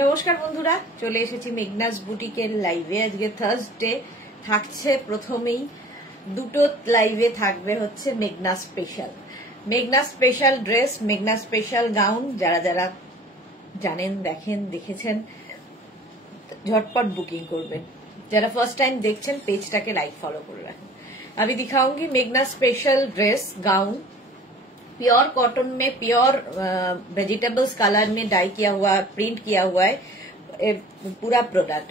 নমস্কার বন্ধুরা, চলে এসেছি মেঘনাস বুটিকের লাইভে। আজকে থার্সডে থাকছে প্রথমেই দুটো লাইভে থাকবে হচ্ছে মেঘনা স্পেশাল ড্রেস, মেঘনা স্পেশাল গাউন। যারা যারা জানেন, দেখেছেন, झटपट बुकिंग করবেন। যারা ফার্স্ট টাইম দেখছেন পেজটাকে লাইক फॉलो করে রাখুন। अभी दिखाऊंगी मेघना special dress gown, pure cotton में, प्योर वेजिटेबल्स कलर में डाई किया हुआ, प्रिंट किया हुआ है पूरा प्रोडक्ट।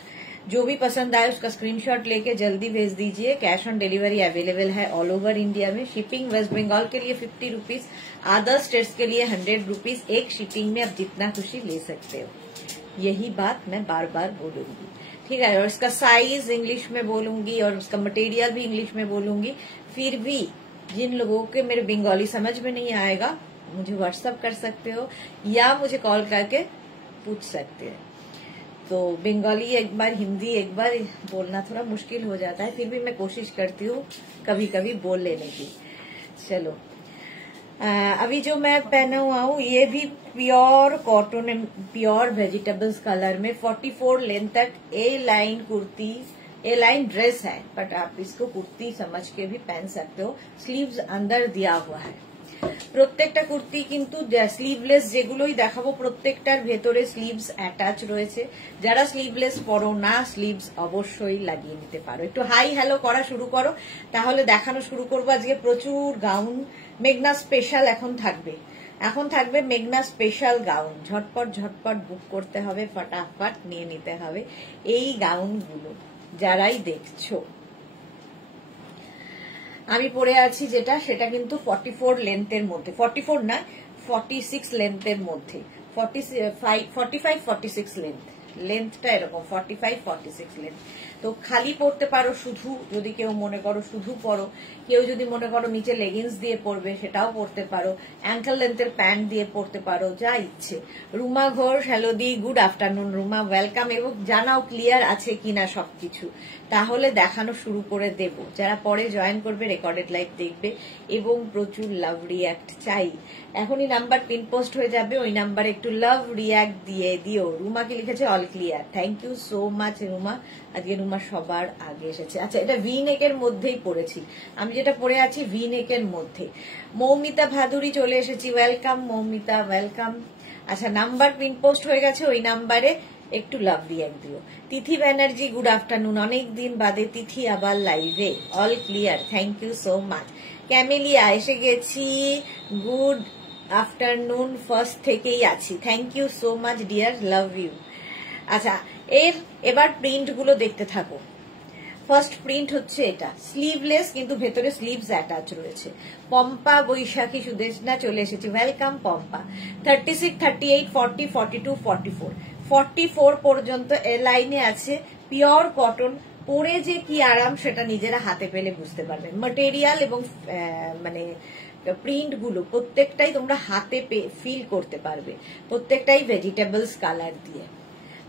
जो भी पसंद आए उसका स्क्रीनशॉट लेके जल्दी भेज दीजिए। कैश ऑन डिलीवरी अवेलेबल है ऑल ओवर इंडिया में। शिपिंग वेस्ट बंगाल के लिए 50 रुपीज, अदर स्टेट्स के लिए 100 रुपीज। एक शिपिंग में आप जितना खुशी ले सकते हो। यही बात मैं बार बार बोलूंगी, ठीक है। और इसका साइज इंग्लिश में बोलूंगी और उसका मटेरियल भी इंग्लिश में बोलूंगी। फिर भी जिन लोगों के मेरे बंगाली समझ में नहीं आएगा, मुझे व्हाट्सएप कर सकते हो या मुझे कॉल करके पूछ सकते हैं। तो बंगाली एक बार, हिंदी एक बार बोलना थोड़ा मुश्किल हो जाता है, फिर भी मैं कोशिश करती हूँ कभी कभी बोल लेने की। चलो, अभी जो मैं पहना हुआ हूँ ये भी pure cotton and pure vegetables colour में 44 लेंथ तक ए लाइन कुर्ती, ए लाइन ड्रेस है, बट आप इसको कुर्ती समझ के भी पहन सकते हो। स्लीव्स अंदर दिया हुआ है। প্রত্যেকটা কুর্তি কিন্তু স্লিভলেস, যেগুলোই দেখাবো প্রত্যেকটার ভেতরে স্লিভস অ্যাটাচ রয়েছে। যারা স্লিভলেস পরো না, স্লিভস অবশ্যই লাগিয়ে নিতে পারো। একটু হাই হ্যালো করা শুরু করো, তাহলে দেখানো শুরু করবো। আজকে প্রচুর গাউন মেঘনা স্পেশাল এখন থাকবে মেঘনা স্পেশাল গাউন। ঝটপট বুক করতে হবে, ফটাফট নিয়ে নিতে হবে এই গাউনগুলো যারাই দেখছো। আমি পরে আছি যেটা, সেটা কিন্তু 44 লেন্থের মধ্যে, 44 না 46 লেন্থের মধ্যে, 45-46 লেন্থটা এরকম 45-46 লেন্থ। তো খালি পরতে পারো শুধু, যদি কেউ মনে করো শুধু পরো। কেউ যদি মনে করো নিচে লেগিংস দিয়ে পরবে, সেটাও পরতে পারো। অ্যাঙ্কেল লেন্থের প্যান্ট দিয়ে পরতে পারো, যা ইচ্ছে। রুমা ঘোষ, হ্যালো দি, গুড আফটারনুন রুমা, ওয়েলকাম। এবং জানাও ক্লিয়ার আছে কিনা সবকিছু, তাহলে দেখানো শুরু করে দেব। যারা পরে জয়েন করবে রেকর্ডেড লাইভ দেখবে এবং প্রচুর লাভ রিয়াক্ট চাই। এখনই নাম্বার পিন পোস্ট হয়ে যাবে, ওই নাম্বারে একটু লাভ রিয়াক্ট দিয়ে দিও। রুমাকে লিখেছে all clear, thank you so much Ruma. আজকে রুমা সবার আগে এসেছে। আচ্ছা, এটা ভি নেকের মধ্যেই পরেছি, আমি যেটা পরে আছি ভি নেকের মধ্যে। মৌমিতা ভাদুরী চলে এসেছি, ওয়েলকাম মৌমিতা, ওয়েলকাম। আচ্ছা, নাম্বার পিন পোস্ট হয়ে গেছে, ওই নাম্বারে একটু লাভ রিয়াক্ট দিও। তিথি ব্যানার্জি, গুড আফটারনুন, অনেকদিন বাদে তিথি আবার লাইভে, all clear, thank you so much. Camellia এসে গেছি, গুড আফটারনুন, ফার্স্ট থেকেই আছি, thank you so much dear, love you. আচ্ছা, এবার প্রিন্ট গুলো দেখতে থাকো। ফার্স্ট প্রিন্ট হচ্ছে এটা, স্লিভলেস কিন্তু ভেতরে স্লিভস অ্যাটাচ রয়েছে। পম্পা বৈশাখী সুদেশনা চলে এসেছি, ওয়েলকাম পম্পা। 36, 38, 40, 42, 44, 44 পর্যন্ত এ লাইনে আছে। পিওর কটন, পরে যে কি আরাম সেটা নিজেরা হাতে পেলে বুঝতে পারবেন। ম্যাটেরিয়াল এবং মানে প্রিন্ট গুলো প্রত্যেকটাই তোমরা হাতে ফিল করতে পারবে, প্রত্যেকটাই ভেজিটেবলস কালার দিয়ে।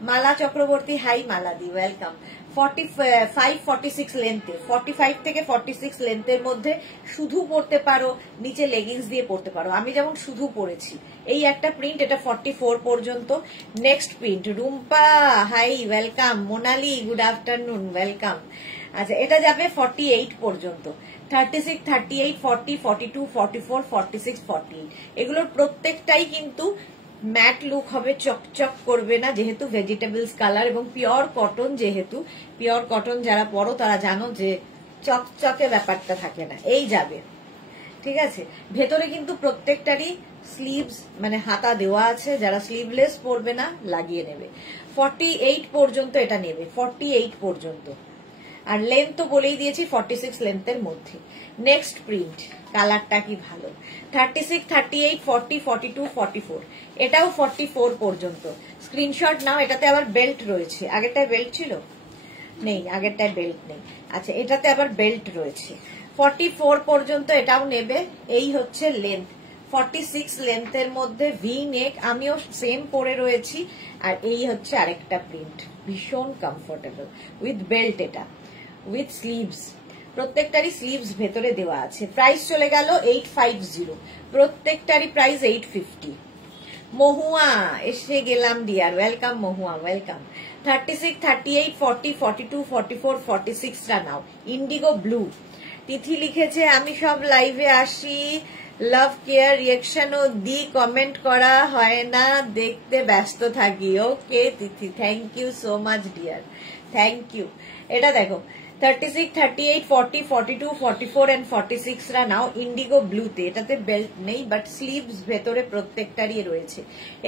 মালা চক্রবর্তী, হাই মালাদি, ওয়েলকাম। 45-46 লেন্থে, 45 থেকে 46 লেন্থের মধ্যে শুধু পরতে পারো, নিচে লেগিংস দিয়ে পরতে পারো। আমি যেমন শুধু পরেছি। এই একটা প্রিন্ট, এটা 44 পর্যন্ত। Next print, Rumpa hi, welcome. Monali, good afternoon, welcome. আচ্ছা, এটা যাবে 48 পর্যন্ত। 36, 38, 40, 42, 44, 46, 48 এগুলোর প্রত্যেকটাই কিন্তু ম্যাট লুক হবে, চকচক করবে না, যেহেতু ভেজিটেবলস কালার এবং পিওর কটন। যেহেতু পিওর কটন যারা পরো তারা জানো যে চকচকে ব্যাপারটা থাকে না, এই যাবে, ঠিক আছে। ভেতরে কিন্তু প্রত্যেকটারই স্লিভস মানে হাতা দেওয়া আছে, যারা স্লিভলেস পরবে না লাগিয়ে নেবে। 48 পর্যন্ত এটা নেবে, 48 পর্যন্ত। আর লেন্থ তো বলেই দিয়েছি 46 লেন্থের মধ্যে। নেক্সট প্রিন্ট, কালারটা কি ভালো। 36, 38, 40, 42, 44 এটাও 44 পর্যন্ত। স্ক্রিনশট নাও। এটাতে আবার বেল্ট রয়েছে, আগেরটায় বেল্ট ছিল নেই, আগেরটায় বেল্ট নেই। আচ্ছা, এটাতে আবার বেল্ট রয়েছে। 44 পর্যন্ত এটাও নেবে। এই হচ্ছে লেন্থ, 46 লেন্থের মধ্যে ভি নেক, আমিও সেম পরে রয়েছি। আর এই হচ্ছে আরেকটা প্রিন্ট, ভীষণ কমফোর্টেবল উইথ বেল্ট, এটা উইথ স্লিভস। প্রত্যেকটারই স্লিভস ভেতরে দেওয়া আছে। প্রাইস চলে গেল 850, প্রত্যেকটারই প্রাইস 850। মহুয়া এসে গেলাম ডিয়ার, ওয়েলকাম মহুয়া, ওয়েলকাম। 36, 38, 40, 42, 44, 46 টা নাও। Indigo blue. তিথি লিখেছে আমি সব লাইভে আসি, লাভ কেয়ার রিয়েকশনও দি, কমেন্ট করা হয় না, দেখতে ব্যস্ত থাকি। Okay Tithi, thank you so much dear, thank you. এটা দেখো 36, 38, 40, 42, 44 and 46 রা নাও ইন্ডিগো ব্লুতে। এটাতে বেল্ট নেই বাট স্লিভস ভেতরে প্রত্যেকটারই রয়েছে।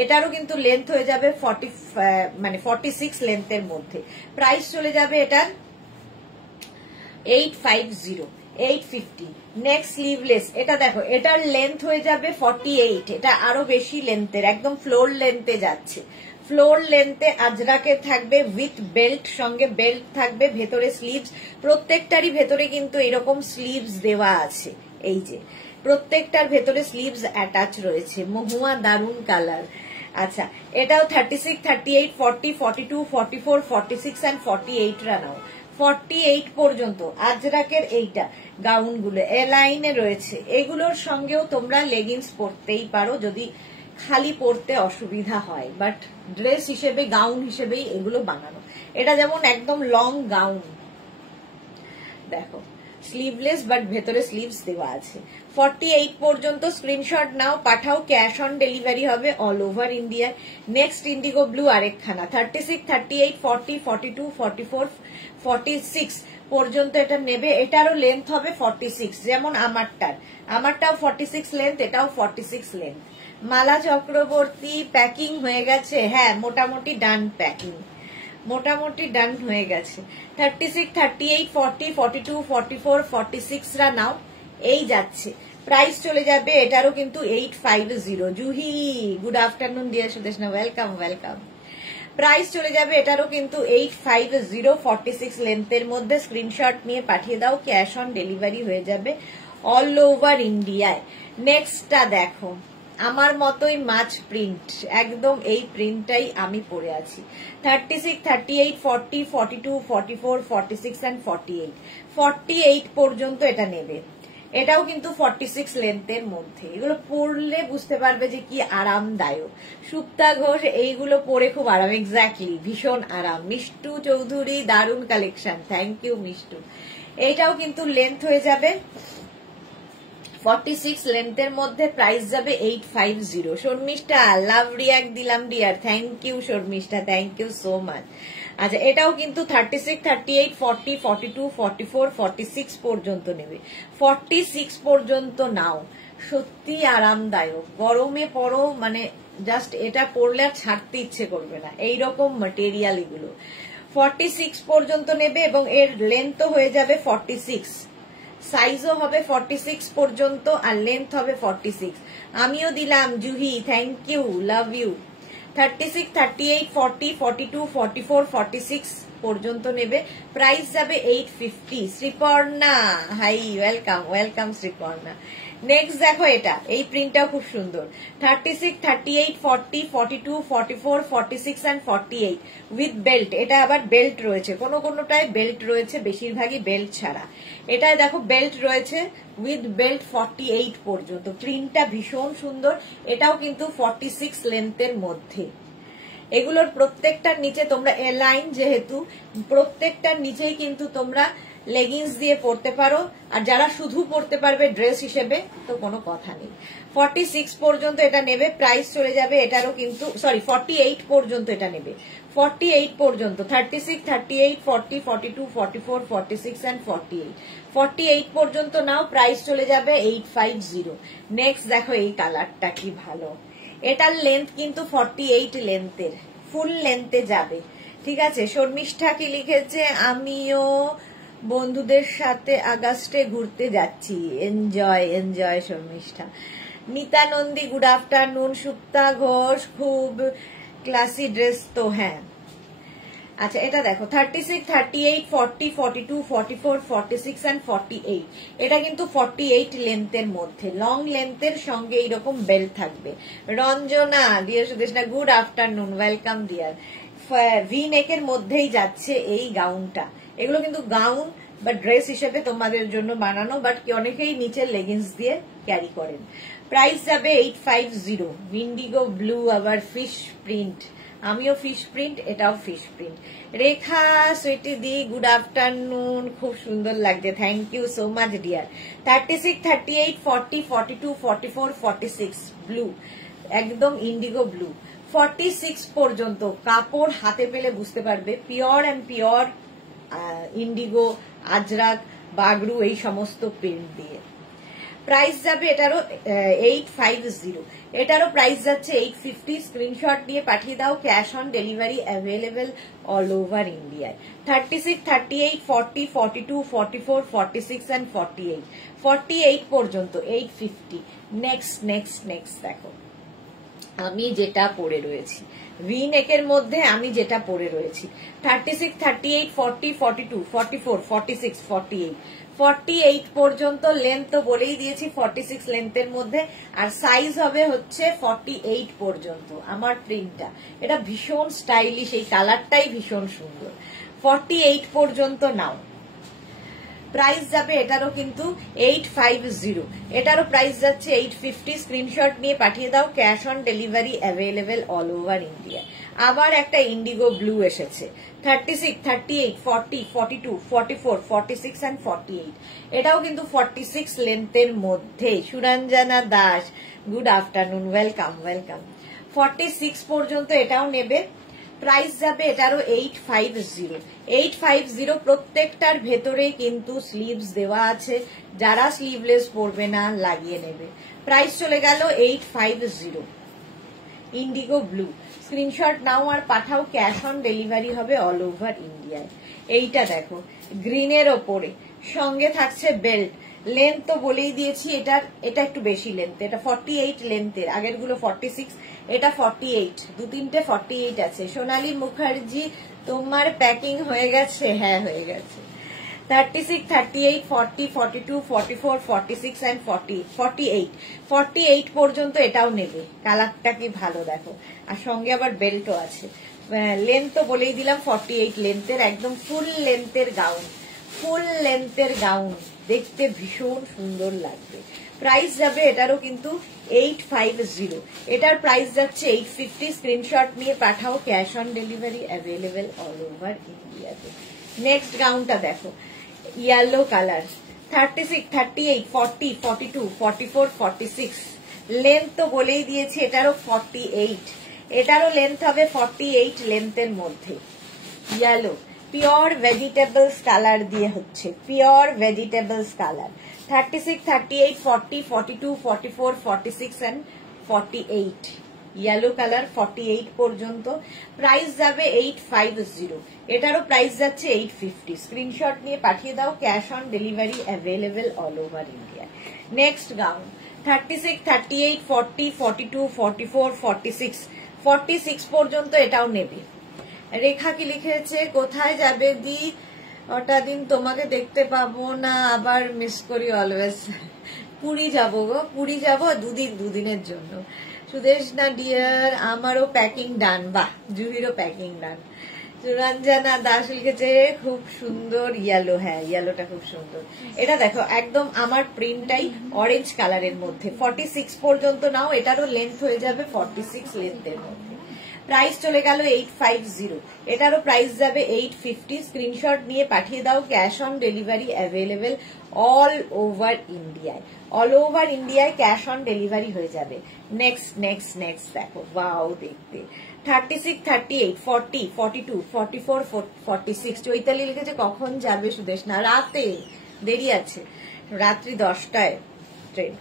এটারও কিন্তু লেন্থ হয়ে যাবে 46 লেন্থের মধ্যে। প্রাইস চলে যাবে এটার 850, 850। নেক্সট স্লিভলেস, এটা দেখো এটার লেন্থ হয়ে যাবে 48, এটা আরো বেশি লেন্থের, একদম ফ্লোর লেন্থে যাচ্ছে। ফ্লোর লেন্থে আজরাকের থাকবে উইথ বেল্ট, সঙ্গে বেল্ট থাকবে, ভেতরে স্লিভস, প্রত্যেকটারই ভেতরে কিন্তু এরকম স্লিভস দেওয়া আছে। এই যে প্রত্যেকটার ভেতরে স্লিভস অ্যাটাচ রয়েছে। মহুয়া দারুন কালার। আচ্ছা এটাও 36, 38, 40, 42, 44, 46 and 48 রা নাও। 48 পর্যন্ত আজরাকের এইটা গাউনগুলো এলাইনে রয়েছে। এগুলোর সঙ্গেও তোমরা লেগিংস পরতেই পারো যদি খালি পরতে অসুবিধা হয়, বাট ড্রেস হিসেবে গাউন হিসেবেই এগুলো বানানো। এটা যেমন একদম লং গাউন, দেখো স্লিভলেস বাট ভেতরে স্লিভস দেওয়া আছে। 48 পর্যন্ত স্ক্রিনশট নাও, পাঠাও, ক্যাশ অন ডেলিভারি হবে all over India. Next indigo blue আরেকখানা 36, 38, 40, 42, 44, 46 পর্যন্ত এটা নেবে। এটারও লেন্থ হবে 46, যেমন আমারটাও 46 লেন্থ, এটাও 46 লেন্থ। মালা চক্রবর্তী প্যাকিং হয়ে গেছে? হ্যাঁ মোটামুটি ডান, প্যাকিং মোটামুটি ডান হয়ে গেছে। 36, 38, 40, 42, 44, 46 রা নাও। এই যাচ্ছে, প্রাইস চলে যাবে এটারও কিন্তু 850। Juhi good afternoon dear Sudeshna, welcome welcome. Price চলে যাবে এটারও কিন্তু 850, 46 লেন্থের মধ্যে। স্ক্রিনশট নিয়ে পাঠিয়ে দাও, ক্যাশ অন ডেলিভারি হয়ে যাবে অল ওভার ইন্ডিয়ায়। নেক্সটটা দেখো, আমার মতোই মাছ প্রিন্ট, একদম এই প্রিন্টটাই আমি পরে আছি। 36, 38, 40, 42, 44, 46 and 48। 48 পর্যন্ত এটা নেবে। এটাও কিন্তু 46 লেন্থের মধ্যে। এগুলো পরলে বুঝতে পারবে যে কি আরামদায়ক। সুপ্তা ঘোষ এইগুলো পরে খুব আরাম, এক্স্যাক্টলি ভীষণ আরাম। মিষ্টু চৌধুরী দারুন কালেকশন, থ্যাংক ইউ মিষ্টু। এইটাও কিন্তু লেন্থ হয়ে যাবে 46 লেন্থের মধ্যে, প্রাইস যাবে 850। শর্মিষ্ঠা লাভ রিয়াক্ট দিলাম dear, thank you Sharmishtha, thank you so much. আচ্ছা এটাও কিন্তু 36, 38, 40, 42, 44, 46 পর্যন্ত নেবে। 46 পর্যন্ত নাও, সত্যি আরামদায়ক। গরমে পরো, মানে জাস্ট এটা পরলে আর ছাড়তে ইচ্ছে করবে না, এইরকম ম্যাটেরিয়াল এগুলো। 46 পর্যন্ত নেবে এবং এর লেন্থও হয়ে যাবে 46, সাইজও হবে 46 পর্যন্ত আর লেন্থ হবে 46। আমিও দিলাম Juhi, thank you, love you. 36, 38, 40, 42, 44, 46 পর্যন্ত নেবে, প্রাইস যাবে 850। Sripurna hi, welcome welcome Sripurna. Next দেখো এটা, এই প্রিন্টটাও খুব সুন্দর। 36, 38, 40, 42, 44, 46 and 48 উইথ বেল্ট। এটা আবার বেল্ট রয়েছে, কোনোটায় বেল্ট রয়েছে, বেশিরভাগই বেল্ট ছাড়া। এটায় দেখো বেল্ট রয়েছে উইথ বেল্ট 48 পর্যন্ত। প্রিন্টটা ভীষণ সুন্দর। এটাও কিন্তু 46 লেন্থের মধ্যে। এগুলোর প্রত্যেকটার নিচে তোমরা এলাইন, যেহেতু প্রত্যেকটার নিচেই কিন্তু তোমরা লেগিংস দিয়ে পরতে পারো, আর যারা শুধু পরতে পারবে ড্রেস হিসেবে তো কোনো কথা নেই। 46 পর্যন্ত এটা নেবে, প্রাইস চলে যাবে এটারও কিন্তু 48 পর্যন্ত এটা নেবে। 48 পর্যন্ত 36, 38, 40, 42, 44, 46 and 48। 48 পর্যন্ত নাও, প্রাইস চলে যাবে 850। নেক্সট দেখো এই কালারটা কি ভালো। এটার লেন্থ কিন্তু 48 লেন্থের, ফুল লেন্থে যাবে। ঠিক আছে, শর্মিষ্ঠা কি লিখেছে, আমিও বন্ধুদের সাথে আগস্টে ঘুরতে যাচ্ছি, এনজয় এনজয় শর্মিষ্ঠা। নিতা নন্দী গুড আফটারনুন। সুপ্তা ঘোষ খুব ক্লাসি ড্রেস তো, হ্যাঁ। আচ্ছা এটা দেখো 36, 38, 40, 42, 44, 46 and 48। এটা কিন্তু 48 লেন্থের মধ্যে, লং লেন্থের সঙ্গে এইরকম বেল্ট থাকবে। Ranjana dear Sudeshna good afternoon, welcome dear. V নেকের মধ্যেই যাচ্ছে এই গাউনটা। এগুলো কিন্তু গাউন বা ড্রেস হিসেবে তোমাদের জন্য বানানো, বাট অনেকেই নিচে লেগিংস দিয়ে ক্যারি করেন। প্রাইস যাবে 850। ইন্ডিগো ব্লু, আবার ফিশ প্রিন্ট, আমিও ফিশ প্রিন্ট, এটাও ফিশ প্রিন্ট। রেখা সুইটি দি গুড আফটারনুন, খুব সুন্দর লাগছে, thank you so much dear. 36, 38, 40, 42, 44, 46 blue, একদম ইন্ডিগো ব্লু। 46 পর্যন্ত কাপড় হাতে পেলে বুঝতে পারবে pure and pure indigo, Ajrakh, Bagru, এই সমস্ত প্রিন্ট দিয়ে। প্রাইস যাবে এটারও 850, এটারও প্রাইস যাচ্ছে 850। স্ক্রিনশট দিয়ে পাঠিয়ে দাও, cash on delivery available all over ইন্ডিয়ায়। 36, 38, 40, 42, 44, 46 অ্যান্ড 48, 48 পর্যন্ত 850। নেক্সট নেক্সট নেক্সট দেখো, আমি যেটা পরে রয়েছি ভি নেকের মধ্যে, আমি যেটা পরে রয়েছি 36, 38, 40, 42, 44, 46, 48, 48 পর্যন্ত লেন্থ তো বলেই দিয়েছি 46 লেন্থের মধ্যে, আর সাইজ হবে হচ্ছে 48 পর্যন্ত। আমার প্রিন্টটা এটা ভীষণ স্টাইলিশ, এই কালারটাই ভীষণ সুন্দর। 48 পর্যন্ত নাও। প্রাইস যাবে এটারও কিন্তু 850, এটারও প্রাইস যাচ্ছে 850। স্ক্রিনশট নিয়ে পাঠিয়ে দাও, cash on delivery available all over India. আবার একটা ইন্ডিগো ব্লু এসেছে 36, 38, 40, 42, 44, 46 অ্যান্ড 48, এটাও কিন্তু 46 লেন্থের মধ্যে। Suranjana Das good afternoon, welcome welcome. 46 পর্যন্ত এটাও নেবে। প্রাইস যাবে এটারও 850, 850। প্রত্যেকটার ভেতরে কিন্তু স্লিভস দেওয়া আছে, যারা স্লিভলেস পরবে না লাগিয়ে নেবে। প্রাইস চলে গেল 850, ইন্ডিগো ব্লু। স্ক্রিনশট নাও আর পাঠাও, ক্যাশ অন ডেলিভারি হবে অল ওভার ইন্ডিয়ায়। এইটা দেখো গ্রিনের ওপরে, সঙ্গে থাকছে বেল্ট। লেন্থ তো বলেই দিয়েছি, এটা একটু বেশি লেন্থ, এটা 48 লেন্থের, আগের গুলো 46, এটা 48, দু তিনটে 48 আছে। সোনালী মুখার্জি তোমার প্যাকিং হয়ে গেছে? হ্যাঁ হয়ে গেছে। 36, 38, 40, 42, 44, 46 and 48, 48 পর্যন্ত এটাও নেবে। কালারটা কি ভালো দেখো, আর সঙ্গে আবার বেল্টও আছে। লেন্থ তো বলেই দিলাম 48 লেন্থের, একদম ফুল লেন্থের গাউন, ফুল লেন্থের গাউন, দেখতে ভীষণ সুন্দর লাগবে। প্রাইস যাবে এটারও কিন্তু 850, এটার প্রাইস যাচ্ছে 850। স্ক্রিনশট নিয়ে পাঠাও, cash on delivery available all over ইন্ডিয়াতে। নেক্সট গাউনটা দেখো, ইয়েলো কালার, 36, 38, 40, 42, 44, 46, লেন্থ তো বলেই দিয়েছি এটারও 48, এটারও লেন্থ হবে 48 লেন্থের মধ্যে। ইয়েলো পিওর ভেজিটেবলস কালার দিয়ে হচ্ছে, pure vegetables colour. 36, 38, 40, 42, 44, 46 and 48, yellow colour 48 পর্যন্ত। প্রাইস যাবে 850, এটারও প্রাইস যাচ্ছে 850। স্ক্রিনশট নিয়ে পাঠিয়ে দাও, cash on delivery available all over India. Next gown 36, 38, 40, 42, 44, 46, 46 পর্যন্ত এটাও নেবে। রেখা কি লিখেছে, কোথায় যাবে দি, ওটা দিন তোমাকে দেখতে পাবো না, আবার মিস করি অলওয়েজ। পুরী যাবো গো, পুরী যাবো দুদিনের জন্য। সুদেশ না ডিয়ার, আমারও প্যাকিং ডান, বাহ জুহিরও প্যাকিং ডান। সুরঞ্জনা দাস লিখেছে খুব সুন্দর ইয়েলো, হ্যাঁ ইয়েলোটা খুব সুন্দর। এটা দেখো একদম আমার প্রিন্টটাই অরেঞ্জ কালারের মধ্যে। 46 পর্যন্ত নাও, এটারও লেন্থ হয়ে যাবে 46 লেন্থের মধ্যে। প্রাইস চলে গেল 850, এটারও প্রাইস যাবে 850। স্ক্রিনশট নিয়ে পাঠিয়ে দাও, cash on delivery available all over ইন্ডিয়ায়, অল ওভার ইন্ডিয়ায় ক্যাশ অন ডেলিভারি হয়ে যাবে। নেক্সট নেক্সট নেক্সট দেখো, ওয়াও দেখতে। 36, 38, 40, 42, 44, 46, চৈতালি লিখেছে কখন যাবে সুদেশ না, রাতে, দেরি আছে, রাত্রি 10টায় ট্রেন।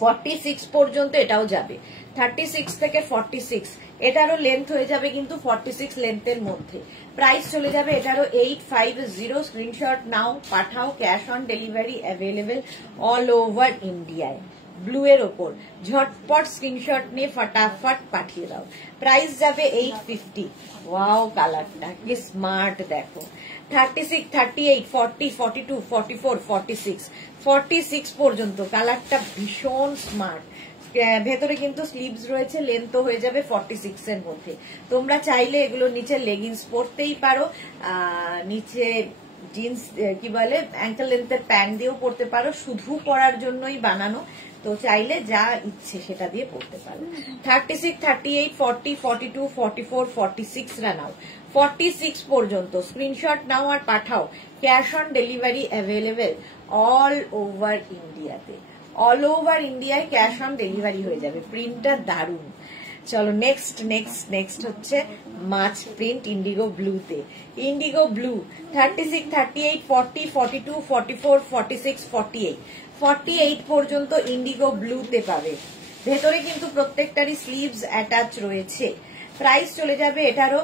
46 পর্যন্ত এটাও যাবে, 36 থেকে 46, এটারও লেন্থ হয়ে যাবে কিন্তু 46 লেন্থের মধ্যে। প্রাইস চলে যাবে এটারও 850। স্ক্রিনশট নাও পাঠাও, cash on delivery available all over ইন্ডিয়ায়। ব্লু এর ওপর ঝটপট স্ক্রিনশট নিয়ে ফটাফট পাঠিয়ে দাও। প্রাইস যাবে 850। ওয়াও কালারটা কি স্মার্ট দেখো। 36, 38, 40, 42, 44, 46, 46 পর্যন্ত কালারটা ভীষণ স্মার্ট। ভেতরে কিন্তু স্লিভস রয়েছে, লেন্থ হয়ে যাবে 46 এর মধ্যে। তোমরা চাইলে এগুলো নিচে লেগিংস পরতেই পারো, নিচে জিন্স কি বলে অ্যাঙ্কেল লেন্থের প্যান্ট দিয়েও পরতে পারো, শুধু পরার জন্যই বানানো। তো চাইলে যা ইচ্ছে সেটা দিয়ে পড়তে পারো। 36, 38, 40, 42, 44, 46 রা নাও, 46 পর্যন্ত স্ক্রিনশট নাও আর পাঠাও। Cash on delivery available all over ইন্ডিয়াতে, অল ওভার ইন্ডিয়ায় ক্যাশ অন ডেলিভারি হয়ে যাবে। প্রিন্টটা দারুণ। চলো নেক্সট হচ্ছে মাছ প্রিন্ট ইন্ডিগো ব্লুতে। ইন্ডিগো ব্লু 36, 38, 40, 42, 44, 46, 48, 48 পর্যন্ত ইন্ডিগো ব্লুতে পাবে। ভেতরে কিন্তু প্রত্যেকটারই স্লিভস অ্যাটাচ রয়েছে। প্রাইস চলে যাবে এটারও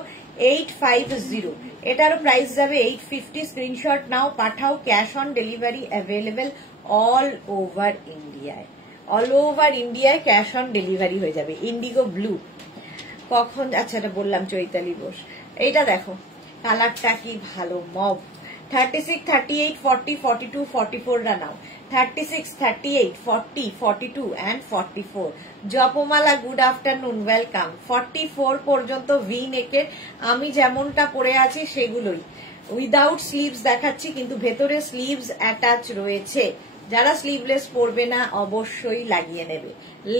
850, এটারও প্রাইস যাবে 850। স্ক্রিনশট নাও পাঠাও। Cash on delivery available all over ইন্ডিয়ায়, অল ওভার ইন্ডিয়ায় ক্যাশ অন ডেলিভারি হয়ে যাবে। ইন্ডিগো ব্লু কখন, আচ্ছা এটা বললাম চৈতালি বোস। এইটা দেখো কালারটা কি ভালো, মব। 36, 38, 40, 42, 44 রা নাও। 36, 38, 40, 42 and 44। Japamala good afternoon, welcome. 44 পর্যন্ত ভি নেকের আমি যেমনটা পরে আছি সেগুলোই, উইদাউট স্লিভস দেখাচ্ছি কিন্তু ভেতরে স্লিভস অ্যাটাচ রয়েছে। যারা স্লিভলেস পরবে না অবশ্যই লাগিয়ে নেবে।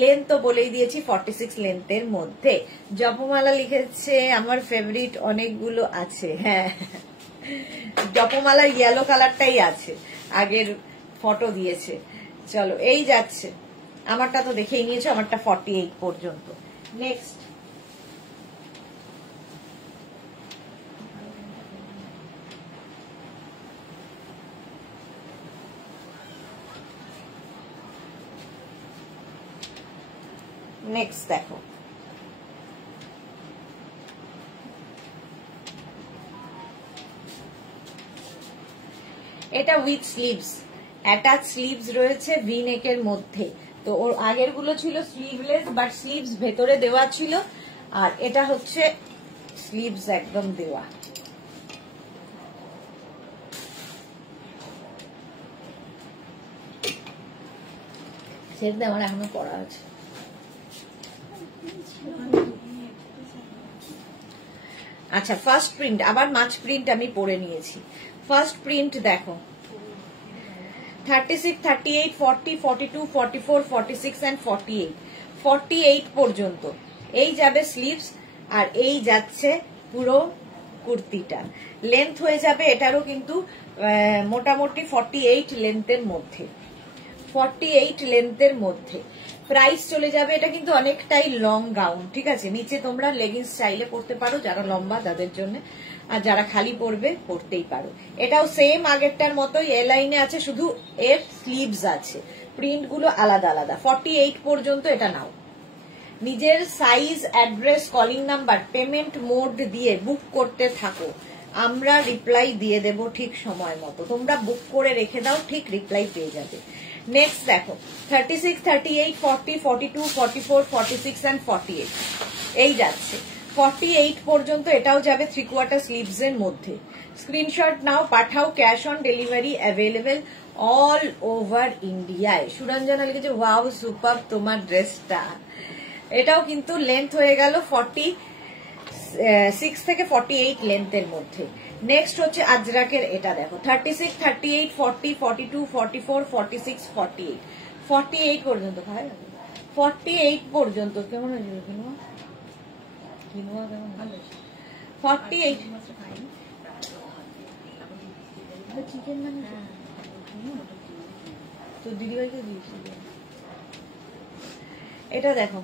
লেন্থ তো বলেই দিয়েছি 46 লেন্থের মধ্যে। জপমালা লিখেছে আমার ফেভারিট অনেকগুলো আছে। হ্যাঁ, জপমালা ইয়েলো কালারটাই আছে, আগের ফটো দিয়েছে। চলো এই যাচ্ছে, আমারটা তো দেখেই নিয়েছো, আমারটা 48 পর্যন্ত। নেক্সট দেখো এটা উইথ স্লিভস, অ্যাটাচ স্লিভস রয়েছে ভি নেকের মধ্যে। তো ওর আগের গুলো ছিল স্লিভলেস বাট স্লিভস ভেতরে দেওয়া ছিল, আর এটা হচ্ছে স্লিভস একদম দেওয়া। সেটা আমার এখনো পড়া আছে। আচ্ছা ফার্স্ট প্রিন্ট, আবার মাছ প্রিন্ট আমি পরে নিয়েছি। ফার্স্ট প্রিন্ট দেখো 36, 38, 40, 42, 44, 46 and 48, 48 পর্যন্ত এই যাবে স্লিভস, আর এই যাচ্ছে পুরো কুর্তিটা। লেন্থ হয়ে যাবে এটারও কিন্তু মোটামুটি 48 লেন্থের মধ্যে, 48 লেন্থের মধ্যে। প্রাইস চলে যাবে, এটা কিন্তু অনেকটাই লং গাউন, ঠিক আছে। নিচে তোমরা লেগিংস চাইলে পরতে পারো, যারা লম্বা তাদের জন্য, আর যারা খালি পরবে পরতেই পারো। এটাও সেম আগেরটার মতোই এ লাইনে আছে, শুধু এর স্লিভস আছে, প্রিন্ট গুলো আলাদা আলাদা। 48 পর্যন্ত এটা নাও। নিজের size, address, calling number, payment mode দিয়ে বুক করতে থাকো, আমরা রিপ্লাই দিয়ে দেব ঠিক সময় মতো। তোমরা বুক করে রেখে দাও, ঠিক রিপ্লাই পেয়ে যাবে। নেক্সট দেখো 36, 38, 40, 42, 44, 46 and 48 এই যাচ্ছে। 48 পর্যন্ত এটাও যাবে 3/4 স্লিভস এর মধ্যে। স্ক্রিনশট নাও পাঠাও। Cash on delivery available all over ইন্ডিয়ায়। সুরঞ্জনা লিখেছে ওয়াও সুপার তোমার ড্রেসটা। এটাও কিন্তু লেন্থ হয়ে গেল 46 থেকে 48 লেন্থের মধ্যে। নেক্সট হচ্ছে আজরাকের, এটা দেখো 36, 38, 40, 42, 44, 46, 48, 48 পর্যন্ত। 48 পর্যন্ত কেমন হয়েছিল কিনুয়া? কিনুয়া কেমন? 48 চিকেন মানে তো দিদিভাইকে দিয়েছি। এটা দেখো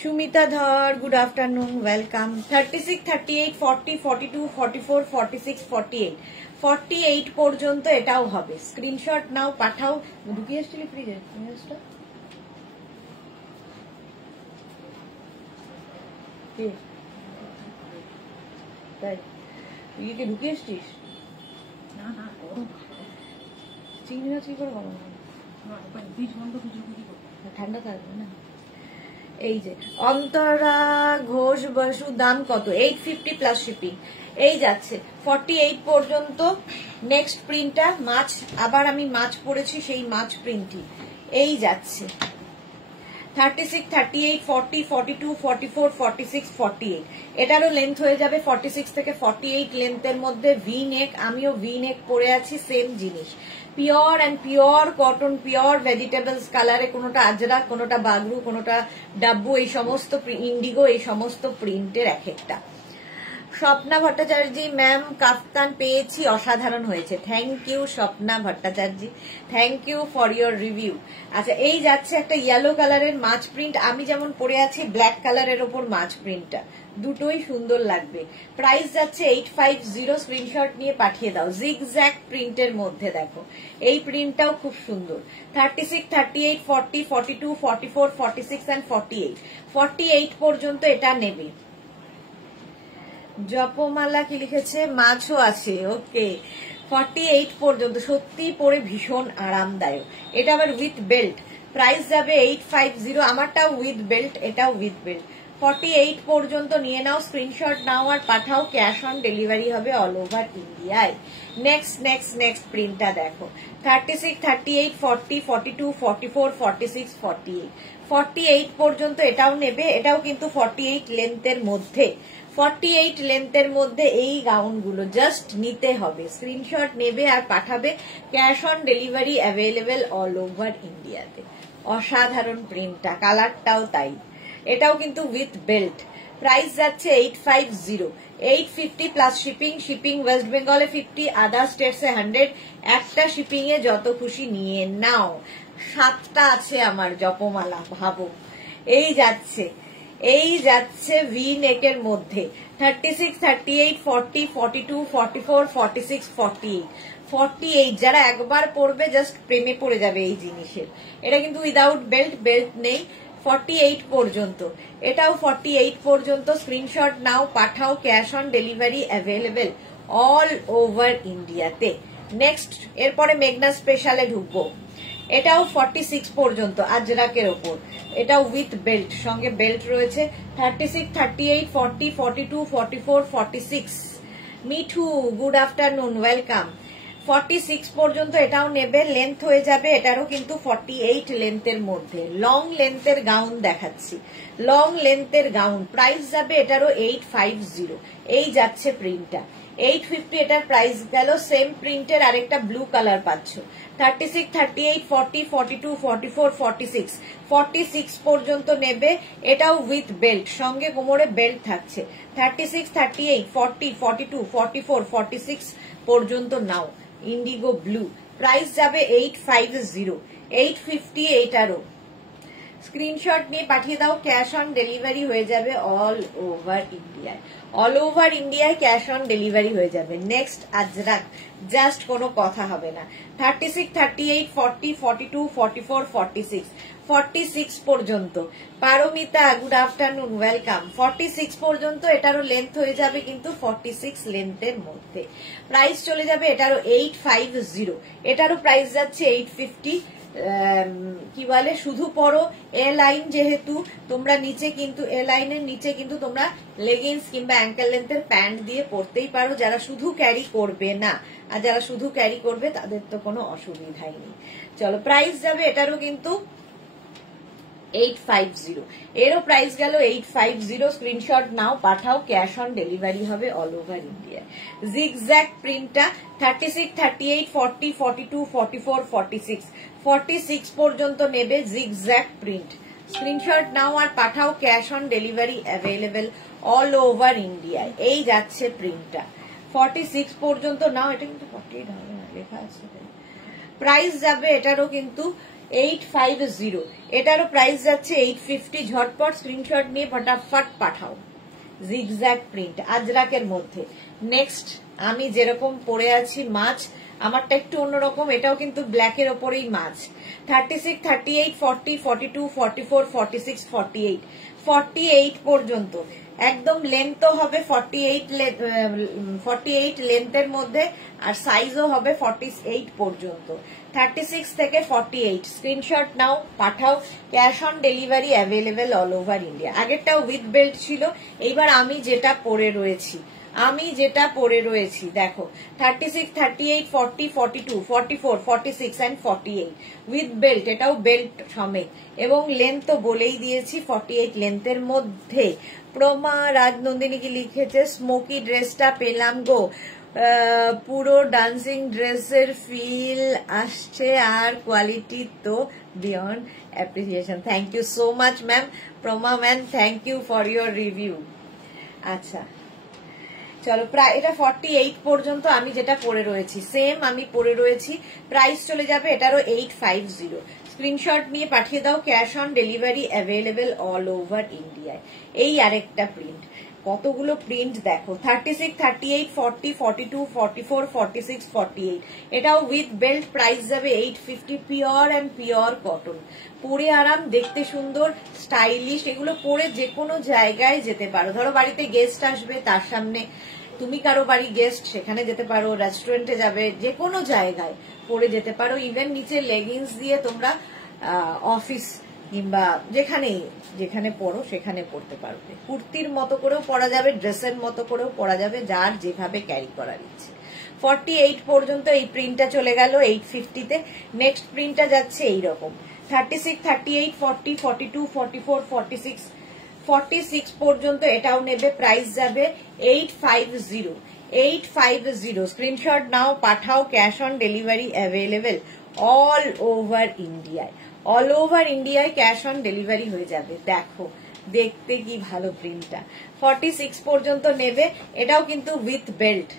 সুমিতা ধর, গুড আফটারনুন, ওয়েলকাম। 36, 38, 40, 42, 44, 46, 48, 48 পর্যন্ত এটাও হবে। স্ক্রিনশট নাও পাঠাও। ঢুকিয়ে এসেছিলি ফ্রিজে তাই তুই কি ঢুকিয়ে এসছিস? চিংড়ি মাছ কি করে গরম ঠান্ডা থাকবে না। এই যে অন্তরা ঘোষ বসু, দাম কত? 850 প্লাস শিপিং। এই যাচ্ছে 48 পর্যন্ত। নেক্সট প্রিন্টটা মাছ, আবার আমি মাছ পরেছি সেই মাছ প্রিন্টই। এই যাচ্ছে 36, 38, 40, 42, 44, 46, 48 এটারও লেন্থ হয়ে যাবে 46 থেকে 48 লেন্থের মধ্যে। ভি নেক, আমিও ভি নেক পরে আছি, সেম জিনিস। Pure and pure cotton, pure vegetables কালারে, কোনোটা আজরাক, কোনোটা বাগরু, কোনোটা ডাব্বু, এই সমস্ত ইন্ডিগো, এই সমস্ত প্রিন্টের এক একটা। স্বপ্না ভট্টাচার্য ম্যাম, কাফতান পেয়েছি, অসাধারণ হয়েছে। Thank you Swapna Bhattacharya, thank you for your review. আচ্ছা, এই যাচ্ছে একটা ইয়েলো কালারের মাছ প্রিন্ট, আমি যেমন পরে আছি ব্ল্যাক কালারের ওপর মাছ প্রিন্টটা, দুটোই সুন্দর লাগবে। প্রাইস যাচ্ছে 850, স্ক্রিনশট নিয়ে পাঠিয়ে দাও। জিগজ্যাগ প্রিন্টের মধ্যে দেখো, এই প্রিন্টটাও খুব সুন্দর। 36, 38, 40, 42, 44, 46 and 48, 48 পর্যন্ত এটা নেবে। জপমালা কি লিখেছে, মাছও আছে, ওকে। 48 পর্যন্ত, সত্যি পরে ভীষণ আরামদায়ক। এটা আবার উইথ বেল্ট, প্রাইস যাবে 850, আমারটাও উইথ বেল্ট, এটাও উইথ বেল্ট। 48 পর্যন্ত নিয়ে নাও, স্ক্রিনশট নাও আর পাঠাও, ক্যাশ অন ডেলিভারি হবে অল ওভার ইন্ডিয়ায়। নেক্সট নেক্সট নেক্সট প্রিন্টটা দেখো, 36, 38, 40, 42, 44, 46, 48, 48 পর্যন্ত এটাও নেবে। এটাও কিন্তু 48 লেন্থের মধ্যে, 48 লেন্থের মধ্যে এই গাউনগুলো জাস্ট নিতে হবে, স্ক্রিনশট নেবে আর পাঠাবে, cash on delivery available all over ইন্ডিয়াতে। অসাধারণ প্রিন্টটা, কালারটাও তাই। এটাও কিন্তু উইথ বেল্ট, প্রাইস যাচ্ছে 850, 850 প্লাস শিপিং। শিপিং ওয়েস্ট বেঙ্গলে 50, আদার স্টেটসে 100। একটা শিপিং এ যত খুশি নিয়ে নাও। 7টা আছে আমার জপমালা, ভাবো। এই যাচ্ছে ভি নেকের মধ্যে, 36, 38, 40, 42, 44, 46, 48, 48 যারা একবার পরবে জাস্ট প্রেমে পড়ে যাবে এই জিনিসের। এটা কিন্তু উইদাউট বেল্ট, বেল্ট নেই। 48 পর্যন্ত, এটাও 48 পর্যন্ত, স্ক্রিনশট নাও পাঠাও, cash on delivery available all over ইন্ডিয়াতে। নেক্সট, এরপরে মেঘনা স্পেশালে ঢুকবো। এটাও 46 পর্যন্ত, আজরাকের ওপর, এটাও উইথ বেল্ট, সঙ্গে বেল্ট রয়েছে। 36, 38, 40, 42, 44, 46। Mithu, good afternoon, welcome. 46 পর্যন্ত এটাও নেবে, লেন্থ হয়ে যাবে এটারও কিন্তু 48 লেন্থের মধ্যে। লং লেন্থের গাউন দেখাচ্ছি, লং লেন্থের গাউন, প্রাইস যাবে এটারও 850। এই যাচ্ছে প্রিন্টটা 850, এটার প্রাইস গেল। সেম প্রিন্টের আরেকটা ব্লু কালার পাচ্ছ। 36, 38, 40, 42, 44, 46, 46 পর্যন্ত নেবে। এটাও উইথ বেল্ট, সঙ্গে কোমরে বেল্ট থাকছে। 36, 38, 40, 42, 44, 46 পর্যন্ত নাও। ইন্ডিগো ব্লু, প্রাইস যাবে 850, 850 এইটারও। স্ক্রিনশট নিয়ে পাঠিয়ে দাও, ক্যাশ অন ডেলিভারি হয়ে যাবে অল ওভার ইন্ডিয়ায়। অল ওভার ইন্ডিয়ায় ক্যাশ অন ডেলিভারি হয়ে যাবে। নেক্সট আজরাক, জাস্ট কোনো কথা হবে না। 36, 38, 40, 42, 44, 46, 46 পর্যন্ত। Paromita, good afternoon, welcome. 46 পর্যন্ত, এটারও লেন্থ হয়ে যাবে কিন্তু 46 লেন্থের মধ্যে। প্রাইস চলে যাবে এটারও 850, এটারও প্রাইস যাচ্ছে 850। কি বলে, শুধু পরো এ লাইন, যেহেতু তোমরা নিচে কিন্তু এ লাইনের নিচে কিন্তু তোমরা লেগিংস কিংবা অ্যাঙ্কেল লেন্থের প্যান্ট দিয়ে পরতেই পারো, যারা শুধু ক্যারি করবে না। আর যারা শুধু ক্যারি করবে তাদের তো কোনো অসুবিধাই নেই। চলো, প্রাইস যাবে এটারও কিন্তু 850, এরও প্রাইস গেল 850। স্ক্রিনশট নাও পাঠাও, ক্যাশ অন ডেলিভারি হবে অল ওভার ইন্ডিয়া। জিগজ্যাগ প্রিন্টটা 36, 38, 40, 42, 44, 46, 46 পর্যন্ত নেবে। জিগজ্যাগ প্রিন্ট, স্ক্রিনশট নাও আর পাঠাও, cash on delivery available all over ইন্ডিয়ায়। এই যাচ্ছে প্রিন্টটা 46 পর্যন্ত নাও। এটা কিন্তু 48 হবে না, লেখা আছে। প্রাইস যাবে এটারও কিন্তু 850, এটারও প্রাইস যাচ্ছে 850। ঝটপট স্ক্রিনশট নিয়ে ফটাফট পাঠাও। জিগজ্যাগ প্রিন্ট, আজরাকের মধ্যে। নেক্সট, আমি যেরকম পরে আছি মাছ, আমারটা একটু অন্যরকম, এটাও কিন্তু ব্ল্যাকের ওপরেই মাছ। 36, 38, 40, 42, 44, 46, 48, 48 পর্যন্ত। একদম লেন্থও হবে 48 লেন্থের মধ্যে, আর সাইজও হবে 48 পর্যন্ত। 36 থেকে 48, স্ক্রিনশট নাও পাঠাও, cash on delivery available all over India. আগেরটাও উইথ বেল্ট ছিল, এইবার আমি যেটা পরে রয়েছি দেখো, 36, 38, 40, 42, 44, 46 and 48 উইথ বেল্ট, এটাও বেল্ট সমেত, এবং লেন্থ তো বলেই দিয়েছি 48 লেন্থের মধ্যে। প্রমা রাজনন্দিনী কি লিখেছে, স্মোকি ড্রেসটা পেলাম গো। পুরো ডান্সিং ড্রেসের ফিল আসছে আর কোয়ালিটি তো beyond appreciation. Thank you so much ma'am, Proma ma'am, thank you for your review. আচ্ছা চলো, প্রায় এটা 48 পর্যন্ত আমি যেটা পরে রয়েছি সেম আমি পরে রয়েছি। প্রাইস চলে যাবে এটারও 850। স্ক্রিনশট নিয়ে পাঠিয়ে দাও, cash on delivery available all over ইন্ডিয়ায়। এই আরেকটা প্রিন্ট, কতগুলো প্রিন্ট দেখো, 36, 38, 40, 42, 44, 46, 48। এটাও উইথ বেল্ট, প্রাইস যাবে 850। পিওর অ্যান্ড পিওর কটন, পরে আরাম, দেখতে সুন্দর, স্টাইলিশ। এগুলো পরে যে কোনো জায়গায় যেতে পারো। ধরো বাড়িতে গেস্ট আসবে, তার সামনে তুমি কারো বাড়ি গেস্ট, সেখানে যেতে পারো, রেস্টুরেন্টে যাবে, যে কোনো জায়গায় পরে যেতে পারো। ইভেন নিচে লেগিংস দিয়ে তোমরা অফিস কিংবা যেখানে পড়ো সেখানে পড়তে পারবে। কুর্তির মতো করেও পরা যাবে, ড্রেসের মতো করেও পরা যাবে, যার যেভাবে ক্যারি করার ইচ্ছে। 48 পর্যন্ত এই প্রিন্টটা চলে গেল 850-তে। নেক্সট প্রিন্টটা যাচ্ছে এইরকম, 36, 38, 40, 42, 44, 46, 46 পর্যন্ত এটাও নেবে, প্রাইস যাবে 850। 850 স্ক্রিনশট নাও, পাঠাও, cash on delivery available all over ইন্ডিয়ায়। অল ওভার ইন্ডিয়ায় ক্যাশ অন ডেলিভারি হয়ে যাবে। দেখো দেখতে কি ভালো প্রিন্টটা। 46 পর্যন্ত নেবে, এটাও কিন্তু উইথ বেল্ট।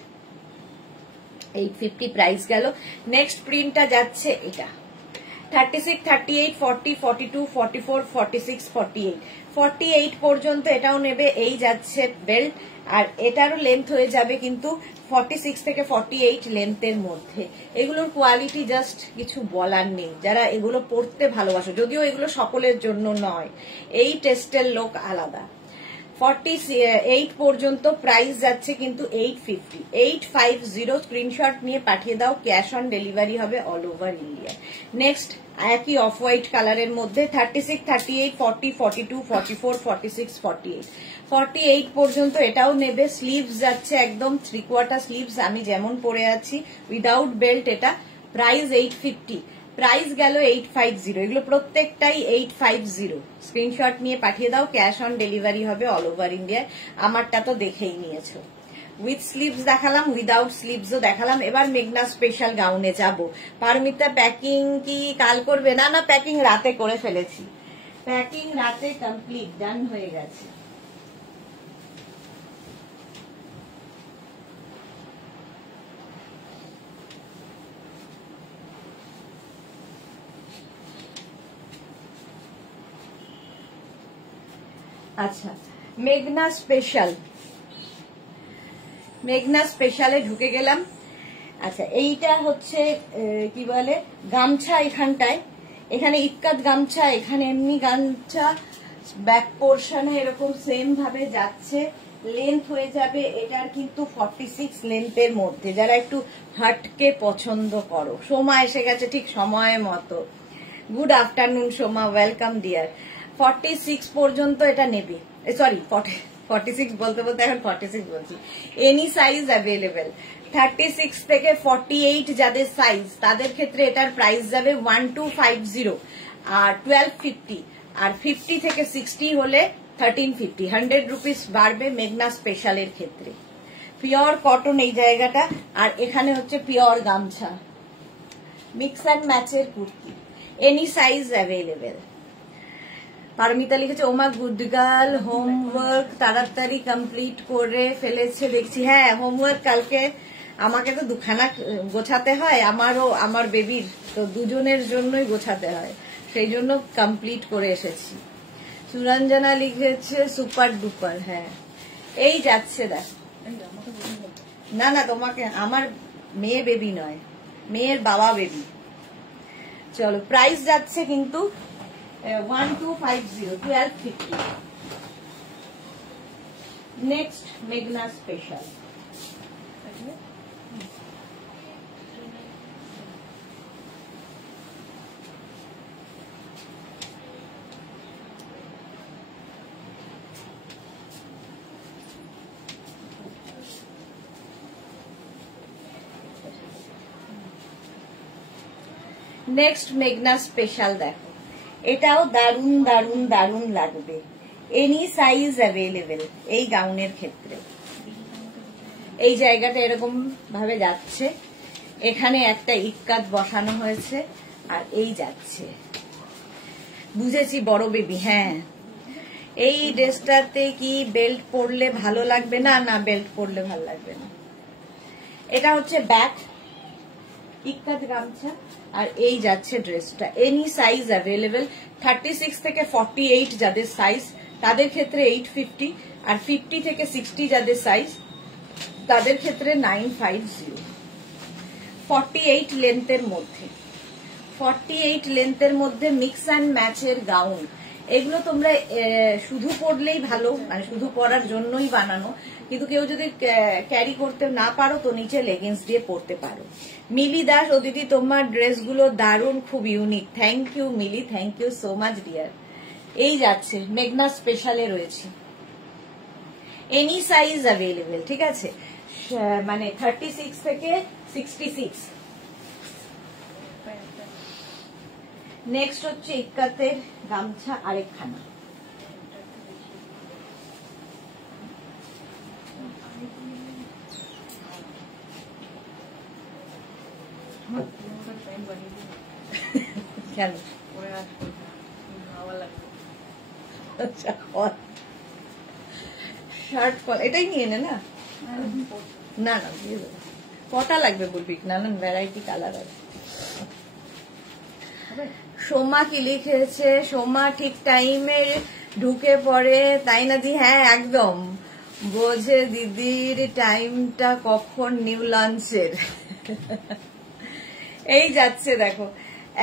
850 প্রাইস গেল। নেক্সট প্রিন্টটা যাচ্ছে এটা, 36, 38, 40, 42, 44, 46, 48। 48 পর্যন্ত এটাও নেবে, এই যাচ্ছে বেল্ট। আর এটারও লেন্থ হয়ে যাবে কিন্তু 46 থেকে 48 লেন্থের মধ্যে। এগুলোর কোয়ালিটি জাস্ট কিছু বলার নেই, যারা এগুলো পরতে ভালোবাসো, যদিও এগুলো সকলের জন্য নয়, এই টেস্টের লোক আলাদা। 48 পর্যন্ত প্রাইস যাচ্ছে কিন্তু 850। 850 স্ক্রিনশট নিয়ে পাঠিয়ে দাও, ক্যাশ অন ডেলিভারি হবে অল ওভার ইন্ডিয়া। নেক্সট একই অফ হোয়াইট কালারের মধ্যে 36, 38, 40, 42, 44, 46, 48। 48 পর্যন্ত এটাও নেবে। স্লিভস যাচ্ছে একদম 3/4 স্লিভস, আমি যেমন পরে আছি, উইদাউট বেল্ট। এটা প্রাইস 850, প্রাইস গেল 850। এগুলো প্রত্যেকটাই 850। স্ক্রিনশট নিয়ে পাঠিয়ে দাও, ক্যাশ অন ডেলিভারি হবে অল ওভার ইন্ডিয়ায়। আমারটা তো দেখেই নিয়েছো, উইথ স্লিভস দেখালাম, উইদাউট স্লিভসও দেখালাম। এবার মেঘনা স্পেশাল গাউনে যাব। পারমিতা প্যাকিং কি কাল করবে? না না, প্যাকিং রাতে করে ফেলেছি, প্যাকিং রাতে কমপ্লিট ডান হয়ে গেছে। আচ্ছা, মেঘনা স্পেশালে ঢুকে গেলাম। আচ্ছা, এইটা হচ্ছে কি বলে গামছা, এখানে ইক্কাত গামছা, এখানে এমনি গামছা, ব্যাক পোর্শনে এরকম সেম ভাবে যাচ্ছে। লেন্থ হয়ে যাবে এটার কিন্তু 46 লেন্থের মধ্যে। যারা একটু হাটকে পছন্দ করো, সোমা এসে গেছে ঠিক সময় মতো। Good afternoon Soma, welcome deer. 46 পর্যন্ত এটা নেবে, সরি 46 বলতে বলতে এখন 46 বলছি। Any size available. 36 থেকে 48 যাদের সাইজ, তাদের ক্ষেত্রে এটার প্রাইস যাবে 1250 আর 1250। আর 50 থেকে 60 হলে 1350, 100 রুপিস বাড়বে মেঘনা স্পেশালের ক্ষেত্রে। পিওর কটন এই জায়গাটা, আর এখানে হচ্ছে পিওর গামছা, মিক্স অ্যান্ড ম্যাচের kurti, any size available. Paromita লিখেছে, ওমা গুড গার্ল, হোমওয়ার্ক তাড়াতাড়ি কমপ্লিট করে ফেলেছে দেখছি। হ্যাঁ, হোমওয়ার্ক কালকে আমাকে তো দুখানা গোছাতে হয়, আমারও আমার বেবির, তো দুজনের জন্যই গোছাতে হয়, সেই জন্য কমপ্লিট করে এসেছি। সুরঞ্জনা লিখেছে সুপার ডুপার। হ্যাঁ, এই যাচ্ছে দেখ। না না, তোমাকে, আমার মেয়ে বেবি নয়, মেয়ের বাবা বেবি। চলো, প্রাইস যাচ্ছে কিন্তু 1250, 1250। নেক্সট মেঘনা স্পেশাল। নেক্সট মেঘনা স্পেশাল দেখো, এটাও দারুন দারুন দারুন লাগবে। এনি সাইজ অ্যাভেলেবেল এই গাউনের ক্ষেত্রে। এই জায়গাটা এরকম ভাবে যাচ্ছে, এখানে একটা ইক্কাত বসানো হয়েছে, আর এই যাচ্ছে। বুঝেছি বড় বেবি। হ্যাঁ, এই ড্রেসটাতে কি বেল্ট পরলে ভালো লাগবে? না না, বেল্ট পরলে ভালো লাগবে না। এটা হচ্ছে ব্যাক ইক্কাত গামছা, আর এই যাচ্ছে ড্রেসটা। এনি সাইজ অ্যাভেলেবেল, 36 থেকে 48 যাদের সাইজ তাদের ক্ষেত্রে 850, আর 50 থেকে 60 যাদের সাইজ তাদের ক্ষেত্রে 950। 48 লেন্থের মধ্যে, 48 লেন্থের মধ্যে মিক্স অ্যান্ড ম্যাচের গাউন। এগুলো তোমরা শুধু পরলেই ভালো, মানে শুধু পরার জন্যই বানানো, কিন্তু কেউ যদি ক্যারি করতে না পারো তো নিচে লেগিংস দিয়ে পরতে পারো। মিলি দাস, ও দিদি তোমার ড্রেসগুলো দারুণ, খুব unique. Thank you Mili, thank you so much dear. এই যাচ্ছে মেঘনা স্পেশালে রয়েছে, এনি সাইজ অ্যাভেলেবেল, ঠিক আছে, মানে 36 থেকে 66। নেক্সট হচ্ছে ইক্কাতের গামছা আরেকখানা। কেন? শার্ট এটাই নিয়ে নে না, না না দিয়ে দেবো। কটা লাগবে বলবি? নানান ভ্যারাইটি কালার আছে। সোমা কি লিখেছে? সোমা ঠিক টাইমে ঢুকে পড়ে, তাই না দি? হ্যাঁ একদম, বোঝে দিদির টাইমটা কখন নিউ লঞ্চের। এই যাচ্ছে দেখো,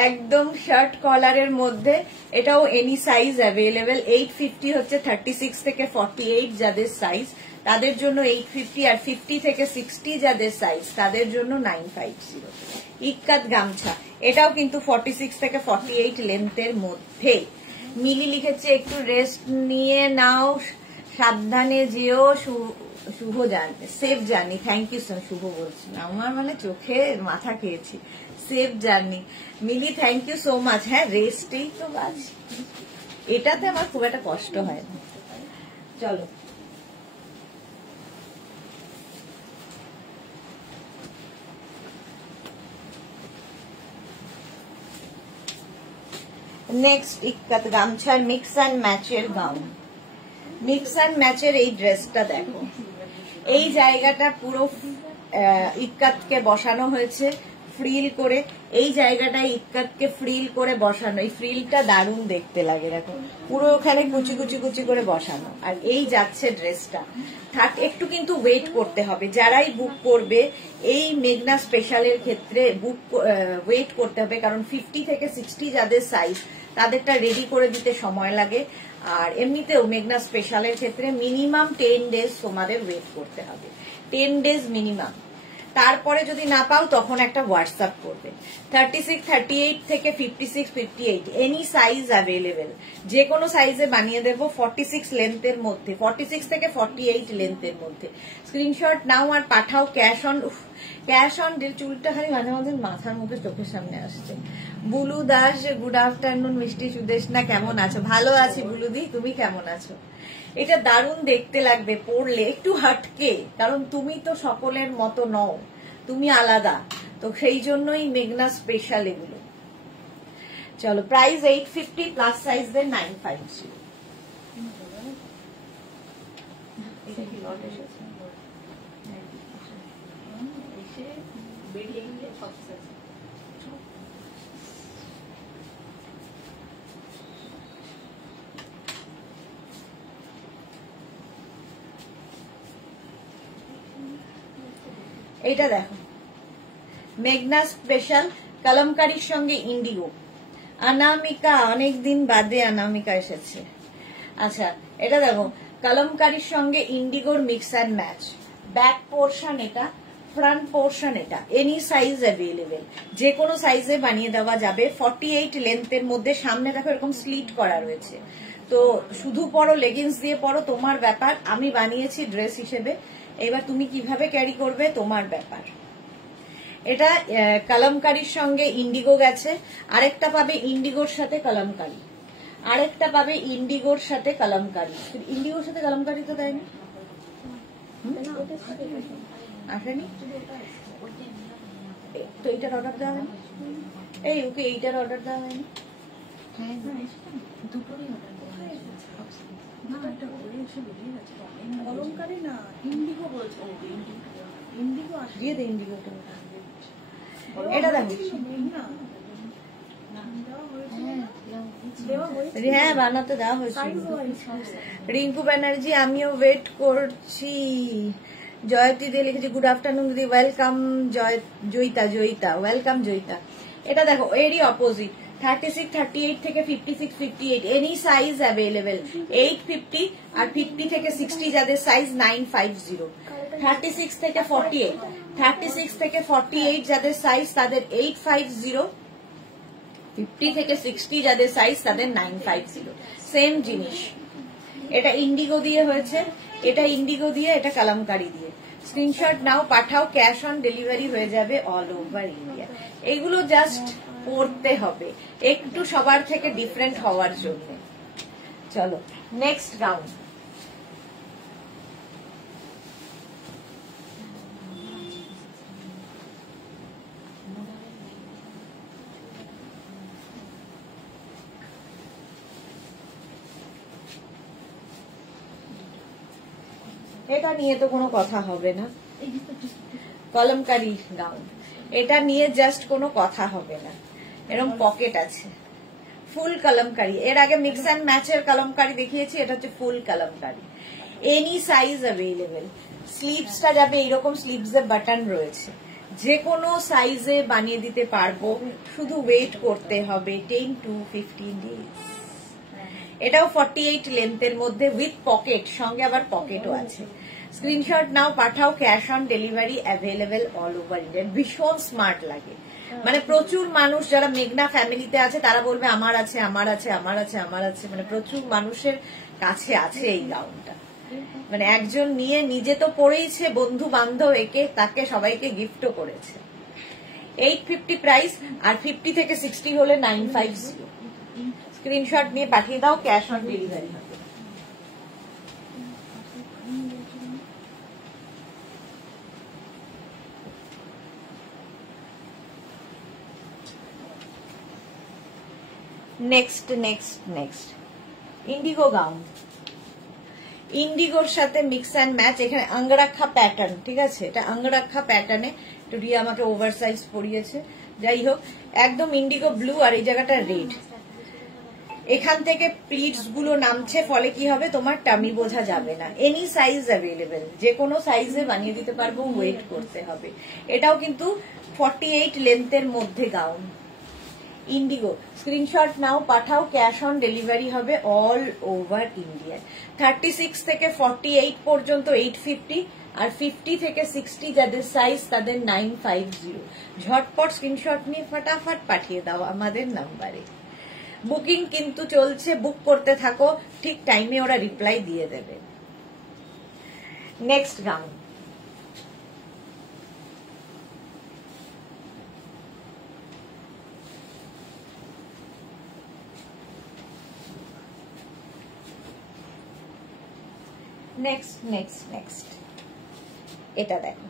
একদম শার্ট কলারের মধ্যে, এটাও এনি সাইজ অ্যাভেলেবেল। 850 হচ্ছে 36 থেকে 48 যাদের সাইজ তাদের জন্য 850, আর 50 থেকে 60 যাদের সাইজ তাদের জন্য 950। ইক্কাত গামছা, এটাও কিন্তু 46 থেকে 48 লেন্থের মধ্যে। মিলি লিখেছে একটু রেস্ট নিয়ে নাও, সাবধানে যেও, শুভ journey, safe journey. Thank you শুভ বলছি, আমার মানে চোখে মাথা খেয়েছি। Safe journey Mili, thank you so much. হ্যাঁ, রেস্টেই তো বাজ, এটাতে আমার খুব একটা কষ্ট হয় না। চলো নেক্সট ইক্কাত গামছার মিক্স অ্যান্ড ম্যাচের গাউন। মিক্স অ্যান্ড ম্যাচের এই ড্রেসটা দেখো, এই জায়গাটা পুরো ইক্কাতকে বসানো হয়েছে ফ্রিল করে, এই জায়গাটায় ইক্কাতকে ফ্রিল করে বসানো। এই ফ্রিলটা দারুণ দেখতে লাগে, দেখো পুরো ওখানে কুচি কুচি কুচি করে বসানো। আর এই যাচ্ছে ড্রেসটা। একটু কিন্তু ওয়েট করতে হবে, যারাই বুক করবে এই মেঘনা স্পেশালের ক্ষেত্রে বুক ওয়েট করতে হবে, কারণ 50 থেকে 60 যাদের সাইজ তাদেরটা রেডি করে দিতে সময় লাগে। আর এমনিতেও মেঘনা স্পেশালের ক্ষেত্রে মিনিমাম 10 ডেজ তোমাদের ওয়েট করতে হবে, 10 ডেজ মিনিমাম। তারপরে যদি না পাও তখন একটা হোয়াটসঅ্যাপ করবে। 36, 38 থেকে 56, 58 এনি সাইজ অ্যাভেলেবেল, যে কোনো সাইজে বানিয়ে দেবো। 46 লেন্থের মধ্যে, 46 থেকে 48 লেন্থের মধ্যে। স্ক্রিনশট নাও আর পাঠাও। ক্যাশ অন, ক্যাশ অন, চুলটা খালি মাঝে মাঝে মাথার মধ্যে চোখের সামনে আসছে। Bulu Das, good afternoon. মিষ্টি সুদেশনা, কেমন আছো? ভালো আছি বুলুদি, তুমি কেমন আছো? এটা দারুণ দেখতে লাগবে পরলে, একটু হাটকে, কারণ তুমি তো সকলের মতো নও, তুমি আলাদা, তো সেই জন্যই মেঘনা স্পেশাল এগুলো। চলো, প্রাইস 850, প্লাস সাইজদের 950। এইটা দেখো, মেঘনা স্পেশাল কলমকারীর সঙ্গে ইন্ডিগো। অনামিকা, অনেকদিন বাদে অনামিকা এসেছে। আচ্ছা, এটা দেখো, কলমকারীর সঙ্গে ইন্ডিগোর mix and match. Back portion এটা, ফ্রন্ট পোর্শন এটা, এনি সাইজ অ্যাভেলেবেল, যে কোনো সাইজে বানিয়ে দেওয়া যাবে। 48 লেন্থের মধ্যে। সামনে দেখো এরকম স্লিট করা রয়েছে, তো শুধু পরো, লেগিংস দিয়ে পরো, তোমার ব্যাপার। আমি বানিয়েছি ড্রেস হিসেবে, এবার তুমি কিভাবে ক্যারি করবে তোমার ব্যাপার। এটা কলমকারীর সঙ্গে ইন্ডিগো গেছে, আরেকটা পাবে ইন্ডিগোর সাথে কলমকারী, আরেকটা পাবে ইন্ডিগোর সাথে কলমকারী। ইন্ডিগোর সাথে কলমকারী তো দেয় না, আসেনি তো এইটার অর্ডার দেওয়া হয়নি এই ওকে এইটার অর্ডার দেওয়া হয়নি অলংকারী না ইন্ডিগো বলছে ইন্ডিগো দিয়ে দে ইন্ডিগোটা এটা দেখো হ্যাঁ বানাতে দেওয়া হয়েছে রিঙ্কু ব্যানার্জি আমিও ওয়েট করছি জয়তী দিয়ে লিখেছি গুড আফটারনুন দিদি ওয়েলকাম জয়িতা ওয়েলকাম জয়িতা এটা দেখো এরই অপোজিট 36, 38 থেকে 56, 58 এনি সাইজ অ্যাভেলেবেল 850 আর 50 থেকে 60 যাদের সাইজ 950 36 থেকে 48 36 থেকে 48 যাদের সাইজ তাদের 850 50 থেকে 60 যাদের সাইজ তাদের 950 সেম জিনিস এটা ইন্ডিগো দিয়ে হয়েছে এটা ইন্ডিগো দিয়ে এটা কালামকারী দিয়ে স্ক্রিনশট নাও পাঠাও ক্যাশ অন ডেলিভারি হয়ে যাবে অল ওভার ইন্ডিয়া এগুলো জাস্ট পড়তে হবে একটু সবার থেকে ডিফারেন্ট হওয়ার জন্য চলো নেক্সট গাউন এটা নিয়ে তো কোনো কথা হবে না কলমকারী গাউন এটা নিয়ে জাস্ট কোনো কথা হবে না এরকম পকেট আছে ফুল কলমকারী এর আগে মিক্স অ্যান্ড ম্যাচের কলমকারী দেখিয়েছি এটা হচ্ছে ফুল কলমকারী এনি সাইজ অ্যাভেলেবেল স্লিভসটা যাবে এইরকম স্লিভসে বাটন রয়েছে যে কোনো সাইজে বানিয়ে দিতে পারবো শুধু ওয়েট করতে হবে 10 to 15 ডেজ এটাও 48 লেন্থের মধ্যে উইথ পকেট সঙ্গে আবার পকেটও আছে স্ক্রিনশট নাও পাঠাও cash on delivery available all over India ভীষণ স্মার্ট লাগে মানে প্রচুর মানুষ যারা মেঘনা ফ্যামিলিতে আছে তারা বলবে আমার আছে আমার আছে আমার আছে আমার আছে মানে প্রচুর মানুষের কাছে আছে এই গাউনটা মানে একজন নিয়ে নিজে তো পরেইছে বন্ধু বান্ধব একে তাকে সবাইকে গিফটও করেছে 850 প্রাইস আর 50 থেকে 60 হলে 950 স্ক্রিনশট নিয়ে পাঠিয়ে দাও ক্যাশ অন ডেলিভারি হবে next next next indigo gown ইন্ডিগোর সাথে মিক্স অ্যান্ড ম্যাচ এখানে আঙ্গরাক্ষা প্যাটার্ন ঠিক আছে এটা আঙ্গরাক্ষা প্যাটার্নে একটু রিয়া আমাকে ওভার সাইজ পরিয়েছে যাই হোক একদম ইন্ডিগো ব্লু আর এই জায়গাটা রেড এখান থেকে প্লিটস গুলো নামছে ফলে কি হবে তোমার টামি বোঝা যাবে না এনি সাইজ অ্যাভেলেবেল যে কোনো সাইজে বানিয়ে দিতে পারবো ওয়েট করতে হবে এটাও কিন্তু 48 লেন্থের মধ্যে গাউন ইন্ডিগো স্ক্রিনশট নাও পাঠাও ক্যাশ অন ডেলিভারি হবে অল ওভার ইন্ডিয়া 36 থেকে 48 পর্যন্ত 850 আর 50 থেকে 60 যাদের সাইজ তাদের 950 ঝটপট স্ক্রিনশট নিয়ে ফটাফট পাঠিয়ে দাও আমাদের নাম্বারে বুকিং কিন্তু চলছে বুক করতে থাকো ঠিক টাইমে ওরা রিপ্লাই দিয়ে দেবে next gown next next next এটা দেখো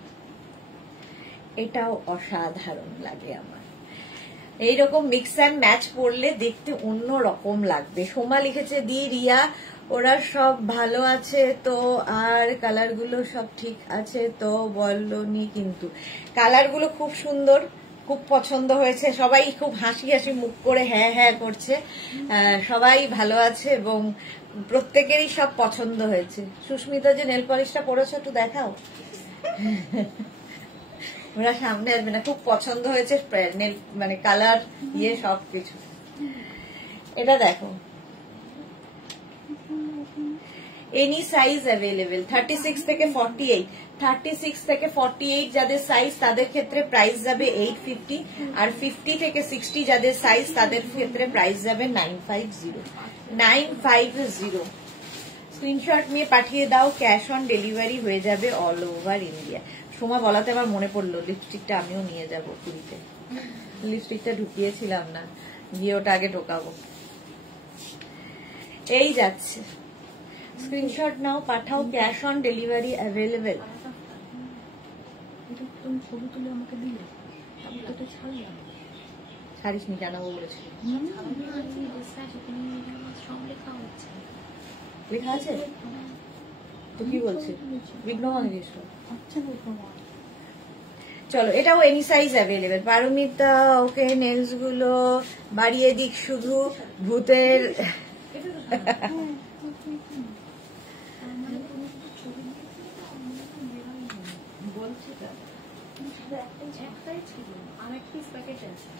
এটাও অসাধারণ লাগে আমার এইরকম মিক্স অ্যান্ড ম্যাচ পরলে দেখতে অন্য রকম লাগবে সোমা লিখেছে দি রিয়া ওরা সব ভালো আছে তো আর কালার গুলো সব ঠিক আছে তো বলনি কিন্তু কালার গুলো খুব সুন্দর খুব পছন্দ হয়েছে সবাই খুব হাসি হাসি মুখ করে হ্যাঁ হ্যাঁ করছে সবাই ভালো আছে এবং প্রত্যেকেরই সব পছন্দ হয়েছে সুস্মিতা যে নেল পলিশটা পরেছো একটু দেখাও ওরা সামনে আসবে না খুব পছন্দ হয়েছে মানে কালার ইয়ে সবকিছু এটা দেখো এনি সাইজ অ্যাভেলেবেল 36 থেকে 48 36 থেকে 48 যাদের সাইজ তাদের ক্ষেত্রে প্রাইস যাবে 850 আর 50 থেকে 60 যাদের সাইজ তাদের ক্ষেত্রে প্রাইস যাবে 950 স্ক্রিনশট নিয়ে পাঠিয়ে দাও ক্যাশ অন ডেলিভারি হয়ে যাবে অল ওভার ইন্ডিয়া সোমা বলাতে আমার মনে পড়লো লিপস্টিকটা আমিও নিয়ে যাবো পুরীতে লিপস্টিকটা ঢুকিয়েছিলাম না গিয়ে ওটা আগে ঢোকাবো এই যাচ্ছে স্ক্রিনশট নাও, পাঠাও, ক্যাশ অন ডেলিভারি অ্যাভেলেবেল। এটা তুমি ছবি তুলে আমাকে দিলে, আমি তো এটা ছাড়লাম। ছাড়িস নি, জানাবো বলেছিল। লেখা আছে তো কি বলছে? বিঘ্নমা জিজ্ঞেস করো। আচ্ছা বিঘ্নমা, চলো, এটাও এনি সাইজ অ্যাভেলেবেল। পারমিতা ওকে নেলস গুলো বাড়িয়ে দিক শুধু ভূতের। বলছি একটাই ছিল, আর এক পিস প্যাকেট আছে,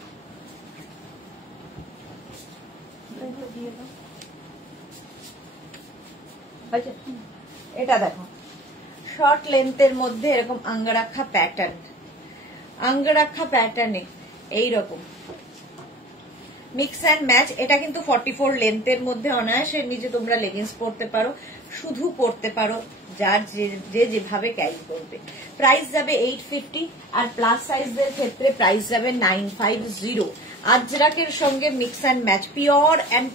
দিয়ে দাও। আচ্ছা, এটা দেখো, শর্ট লেন্থের মধ্যে এরকম আঙ্গরাক্ষা প্যাটার্ন, আঙ্গরাক্ষা প্যাটার্নে এইরকম মিক্স অ্যান্ড ম্যাচ। এটা কিন্তু 44 লেন্থের মধ্যে অনায়াসের নিচে তোমরা লেগিংস পরতে পারো, শুধু পরতে পারো, যার যে যেভাবে ক্যারি করবে। প্রাইস যাবে 850, আর প্লাস সাইজদের ক্ষেত্রে প্রাইস যাবে 950। আজরাকের সঙ্গে mix and match,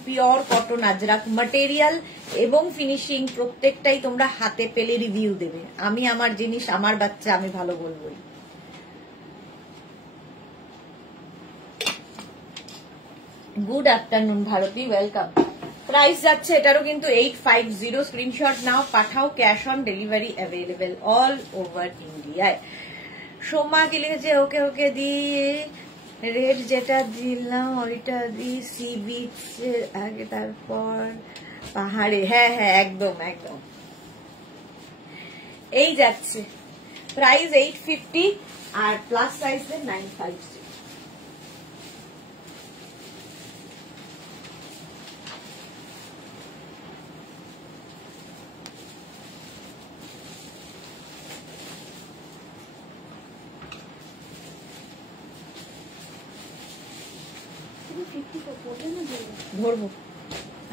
pure cotton Ajrak material এবং ফিনিশিং প্রত্যেকটাই তোমরা হাতে পেলে রিভিউ দেবে। আমি আমার জিনিস, আমার বাচ্চা, আমি ভালো বলবোই। Good afternoon Bharati, welcome. Price যাচ্ছে এটারও কিন্তু 850। স্ক্রিনশট নাও, পাঠাও, cash on delivery available all over ইন্ডিয়ায়। সোমা কি লিখেছে? ওকে ওকে দি, রেড যেটা দিলাম ওইটা দি, সি বিচ আগে তারপর পাহাড়ে। হ্যাঁ হ্যাঁ, একদম একদম। এই যাচ্ছে প্রাইস 850, আর প্লাস সাইজ 950। ধরবো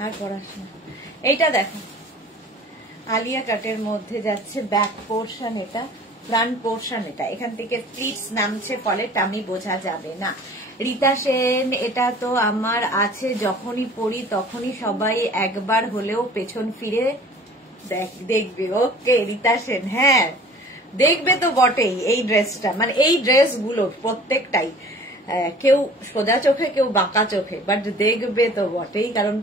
আর পড়াস না। এইটা দেখো, আলিয়া কাটের মধ্যে যাচ্ছে, ব্যাক পোর্শন এটা, ফ্রন্ট পোর্শন এটা, এখান থেকে প্লিটস নামছে, ফলে টামি বোঝা যাবে না। রীতা সেন, এটা তো আমার আছে, যখনই পড়ি তখনই সবাই একবার হলেও পেছন ফিরে দেখবে। ওকে রীতা সেন, হ্যাঁ দেখবে তো বটেই। এই ড্রেসটা, মানে এই ড্রেসগুলো প্রত্যেকটাই কেউ সোজা চোখে, কেউ বাঁকা চোখে, বাট দেখবে তো বটেই, কারণ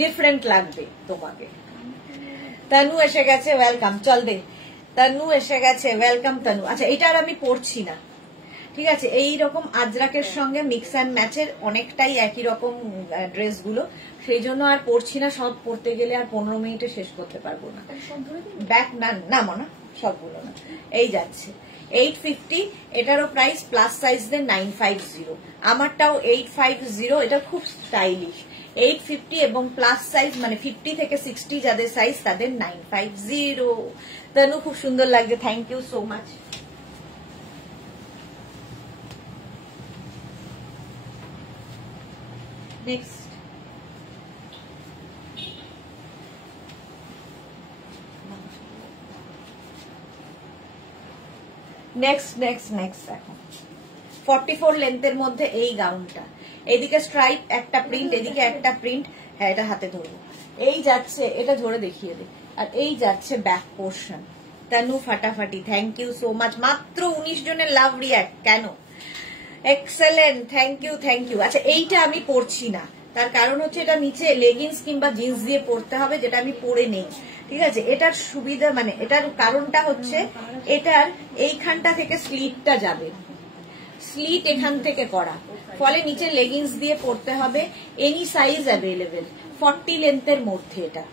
ডিফারেন্ট লাগবে তোমাকে। তনু এসে গেছে, ওয়েলকাম। চল দে, তনু এসে গেছে, ওয়েলকাম তনু। আচ্ছা, এটা আর আমি পড়ছি না, ঠিক আছে। এই রকম আজরাকের সঙ্গে মিক্স অ্যান্ড ম্যাচের অনেকটাই একই রকম ড্রেসগুলো, সেই জন্য আর পড়ছি না। সব পড়তে গেলে আর 15 মিনিটে শেষ করতে পারবো না। ব্যাক না মনা, সবগুলো না। এই যাচ্ছে 850, এটারও প্রাইস প্লাস সাইজদের 950, আমারটাও 850। এটা খুব স্টাইলিশ। 850 এবং প্লাস সাইজ মানে 50 থেকে 60 যাদের সাইজ তাদের 950। তনু খুব সুন্দর লাগছে, thank you so much. Next, next next next দেখো, 44 লেন্থের মধ্যে এই গাউনটা, এদিকে স্ট্রাইপ একটা প্রিন্ট, এদিকে একটা প্রিন্ট। হ্যাঁ, এটা হাতে ধরবো। এই যাচ্ছে, এটা ধরে দেখিয়ে দে। আর এই যাচ্ছে ব্যাক পোর্শন। তনু ফাটাফাটি, থ্যাংক ইউ সো মাচ। মাত্র 19 জনের লাভ রিয়াক্ট, কেন? Excellent, thank you thank you. আচ্ছা, এইটা আমি পরছি না, তার কারণ হচ্ছে এটা নিচে লেগিংস কিংবা জিন্স দিয়ে পরতে হবে, যেটা আমি পরে নেই, ঠিক আছে। এটার সুবিধা মানে এটার কারণটা হচ্ছে এটার এইখানটা থেকে স্লিটটা যাবে, স্লিট এখান থেকে করা, ফলে নিচে লেগিংস দিয়ে পরতে হবে। এনি সাইজ অ্যাভেলেবেল, 40 লেন্থের মধ্যে। এটা